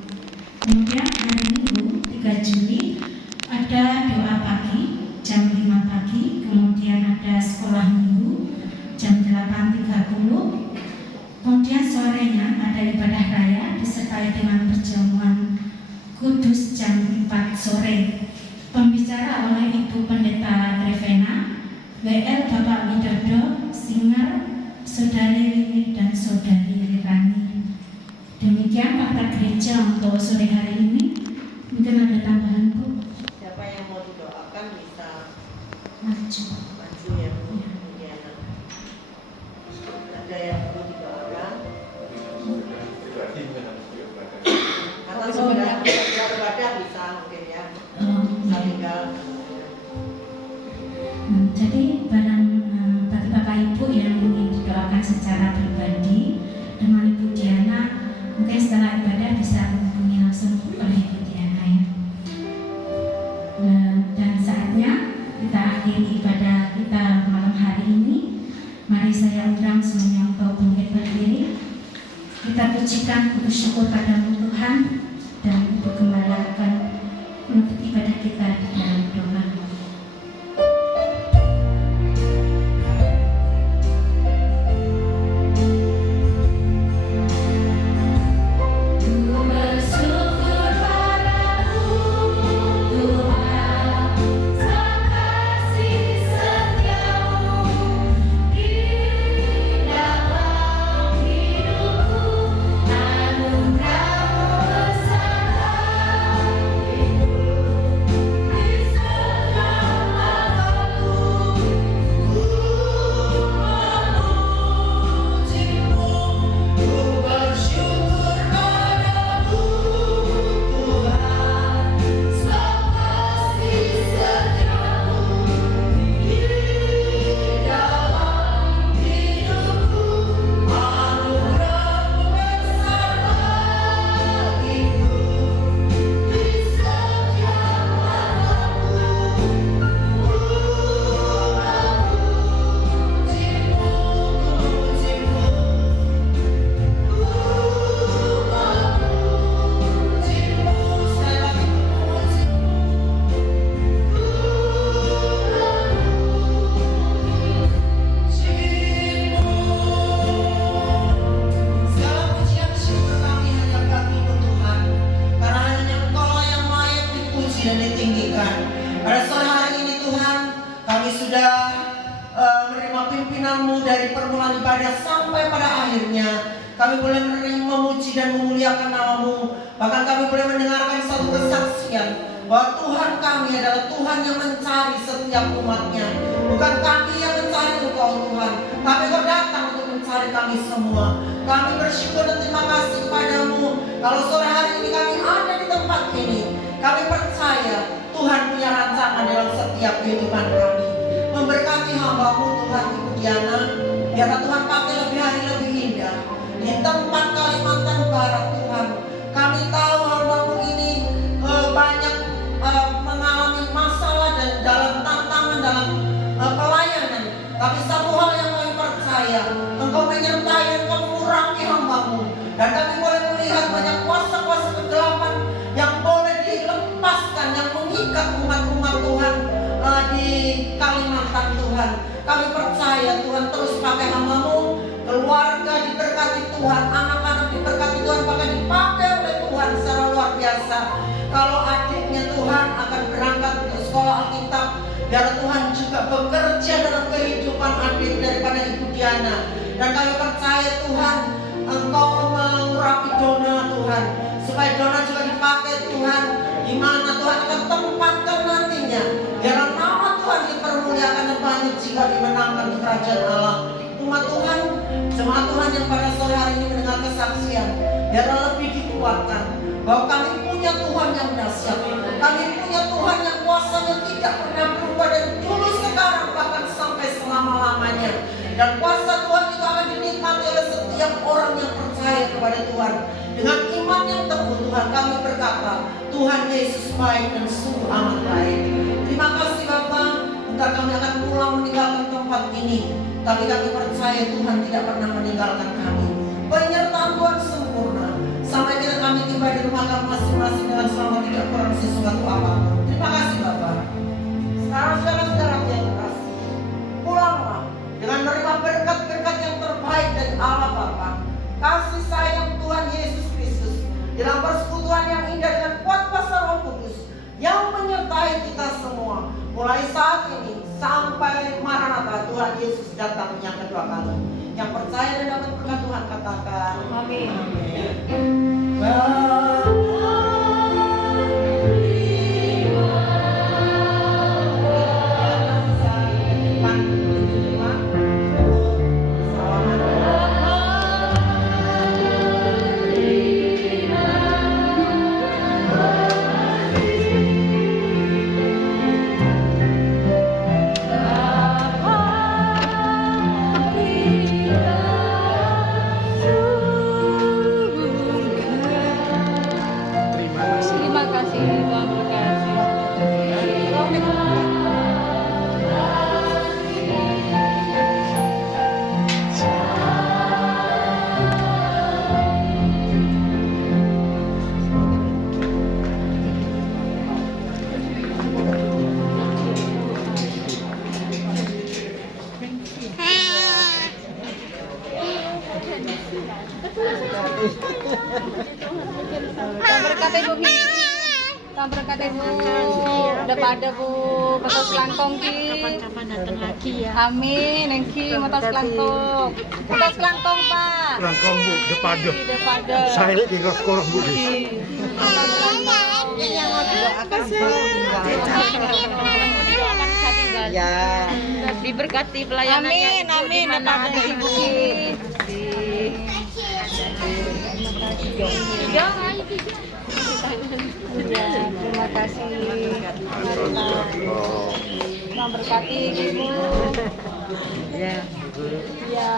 Kemudian hari Minggu 3 Juli ada doa pagi jam 5 pagi, kemudian ada sekolah minggu jam 8.30. Kemudian sorenya ada ibadah raya disertai dengan perjamuan kudus jam 4 sore. Pembicara oleh Ibu Pendeta Trevena, WL Bapak Widodo, Singer, Saudari Wiwit dan Saudari Rirani. Demikian fakta gereja untuk sore hari ini. Mungkin ada tambahan, Bu? Siapa yang mau didoakan bisa Maju. maju ya, Bu. Diana. Ada yang perlu didoakan? Atau sudah beribadah bisa mungkin ya. Bisa tinggal. Jadi bagi Bapak Ibu yang ingin didoakan secara pribadi dengan Ibu Diana, mungkin setelah ibadah bisa menghubungi langsung oleh Ibu Diana ya. Dan saatnya kita akhiri ibadah kita malam hari ini. Mari saya undang semuanya untuk bangkit berdiri. Kita pujikan puji syukur padamu Tuhan, dan Ibu Gembala akan menutup ibadah kita di dalam doa. Kami boleh memuji dan memuliakan nama-Mu. Bahkan kami boleh mendengarkan satu kesaksian bahwa Tuhan kami adalah Tuhan yang mencari setiap umat-Nya. Bukan kami yang mencari Engkau Tuhan, tapi Engkau datang untuk mencari kami semua. Kami bersyukur dan terima kasih kepadamu. Kalau sore hari ini kami ada di tempat ini, kami percaya Tuhan punya rancangan dalam setiap kehidupan kami. Memberkati hamba-Mu Tuhan Ibu Diana, biarlah Tuhan pakai lebih hari lebih indah di tempat Kalimantan Barat Tuhan. Kami tahu hamba-Mu ini banyak mengalami masalah dan dalam tantangan dalam pelayanan. Tapi satu hal yang kami percaya, Engkau menyertai dan Engkau mengurangi hamba-Mu. Dan kami boleh melihat banyak kuasa-kuasa kegelapan yang boleh dilepaskan, yang mengikat umat-umat Tuhan di Kalimantan Tuhan. Kami percaya Tuhan terus pakai hamba-Mu, keluarga diberkati Tuhan, anak-anak diberkati Tuhan, bahkan dipakai oleh Tuhan secara luar biasa. Kalau adiknya Tuhan akan berangkat ke sekolah Alkitab, biar Tuhan juga bekerja dalam kehidupan adik daripada Ibu Diana. Dan kami percaya Tuhan, Engkau mengurapi Dona Tuhan, supaya Dona juga dipakai Tuhan, di mana Tuhan akan tempatkan nantinya, biar nama Tuhan dipermuliakan dan banyak jika dimenangkan di kerajaan Allah. Umat Tuhan, jemaat Tuhan yang pada sore hari ini mendengar kesaksian, biarlah lebih dikuatkan bahwa kami punya Tuhan yang dahsyat. Kami punya Tuhan yang kuasanya tidak pernah berubah dari dulu, sekarang, bahkan sampai selama-lamanya. Dan kuasa Tuhan itu akan dinikmati oleh setiap orang yang percaya kepada Tuhan. Dengan iman yang teguh Tuhan kami berkata, Tuhan Yesus baik dan sungguh amat baik. Terima kasih Bapa, untuk kami kami akan pulang meninggalkan tempat ini. Tapi kami percaya Tuhan tidak pernah meninggalkan kami. Penyertaan Tuhan sempurna sampai kita kami tiba di rumah kami masing-masing dengan selamat, tidak kurang sesuatu apapun. Terima kasih Bapak. Sekarang saudara-saudara yang kasih, pulanglah dengan menerima berkat-berkat yang terbaik dari Allah Bapa, kasih sayang Tuhan Yesus Kristus, dalam persekutuan yang indah dengan kuat kuasa Roh Kudus yang menyertai kita semua mulai saat ini sampai Maranatha Tuhan Yesus datang yang kedua kali. Yang percaya dan dapat berkat Tuhan katakan Amin. Terima kasih Tuhan berkasih. Tuhan berkati Bu Ki. Tuhan berkati Bu. Daripada Bu betul selangkong Ki. Kapan-kapan datang lagi ya. Amin, Engki, betul selangkong. Betul selangkong Pak. Langkong Bu, depada. Daripada. Saya lihat di sekolah Bu. Ya. Diberkati pelayanannya. Amin, amin. Daripada Ibu Ki. Ya, terima kasih. Marilah. Tuhan berkati Ibu. Ya. Ya.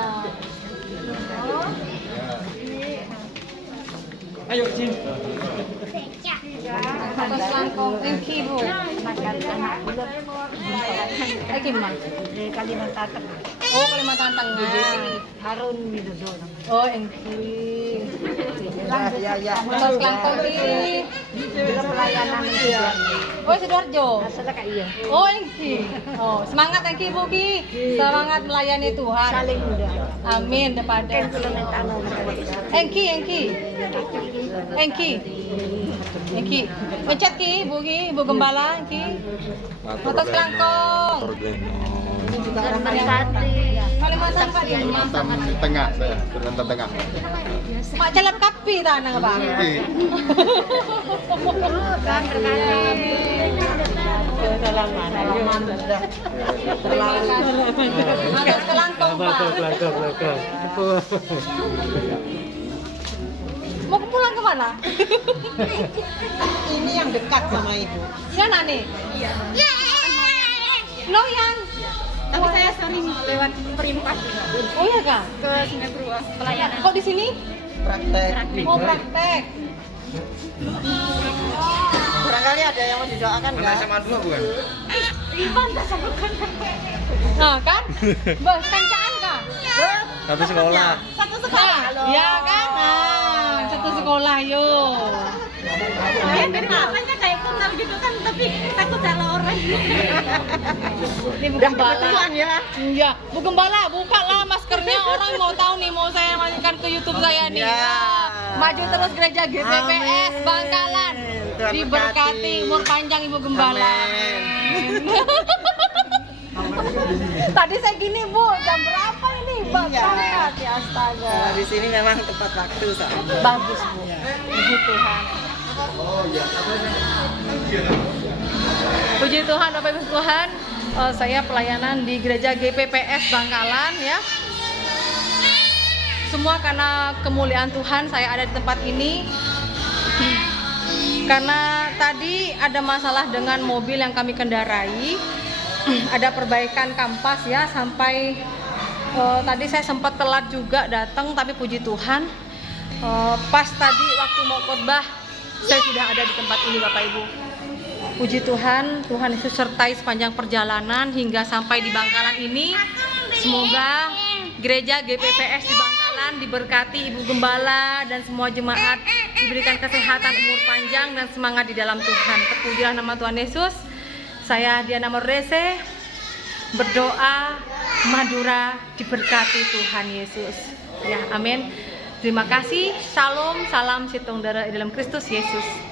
Ayo, Jin. Atas langkong Engki Bu. Gimana? Dari Kalimantan. Oh, Kalimantan Tengah. Harun Widodo. Oh, Engki. Ya. Atas langkong Ki. Juga pelayanan juga. Oh, Sidoarjo. Asal kak iya. Oh, Engki. Oh, semangat Engki Bu Ki. Semangat melayani Tuhan. Saling muda. Amin Kan depada. kilometer Engki. Pencet Ki, Bu Gembala Engki. Atas langkong. Juga orang Berkati. Kalimantan Pak di rumah. Tengah saya, Kalimantan Tengah. Mak celap kapi tanah Pak. Kan berkati. Salaman sudah. Terima kasih. Atas kelangkong Pak. Mau pulang kemana? Ini yang dekat sama ibu. Sana nih. Iya. Loyang. Tapi saya sering lewat perintah Oh iya Kak. ke Singapura pelayanan. Kok di sini? Praktek. Mau praktek. Barangkali ada yang mau didoakan nggak? SMA 2 bukan? Nah kan? Bos kancaan Kak. Satu sekolah. Satu sekolah. Iya kan? Nah, satu sekolah yuk. Dari namanya kayak kenal gitu kan, tapi takut salah orang. Ini Bu Gembala. ya. Iya, Bu Gembala, buka lah maskernya, orang mau tahu nih, mau saya masukkan ke YouTube saya nih. Ya. Maju terus gereja GPPS Amin. Bangkalan. Tuhan Diberkati berkati. umur panjang Ibu Gembala. Amin. Tadi saya gini Bu, jam berapa ini? Iya. Banget ya astaga. Nah, di sini memang tepat waktu soalnya. Bagus Bu, puji Tuhan. Puji Tuhan, Bapak Ibu Tuhan, saya pelayanan di gereja GPPS Bangkalan ya. Semua karena kemuliaan Tuhan saya ada di tempat ini. Karena tadi ada masalah dengan mobil yang kami kendarai. Ada perbaikan kampas ya, sampai tadi saya sempat telat juga datang, tapi puji Tuhan pas tadi waktu mau khotbah saya sudah ada di tempat ini Bapak Ibu. Puji Tuhan, Tuhan Yesus sertai sepanjang perjalanan hingga sampai di Bangkalan ini. Semoga gereja GPPS di Bangkalan diberkati Ibu Gembala dan semua jemaat, diberikan kesehatan, umur panjang dan semangat di dalam Tuhan. Terpujilah nama Tuhan Yesus. Saya Diana Mordese berdoa Madura diberkati Tuhan Yesus. Ya, amin. Terima kasih. Shalom, salam Sitong Dara dalam Kristus Yesus.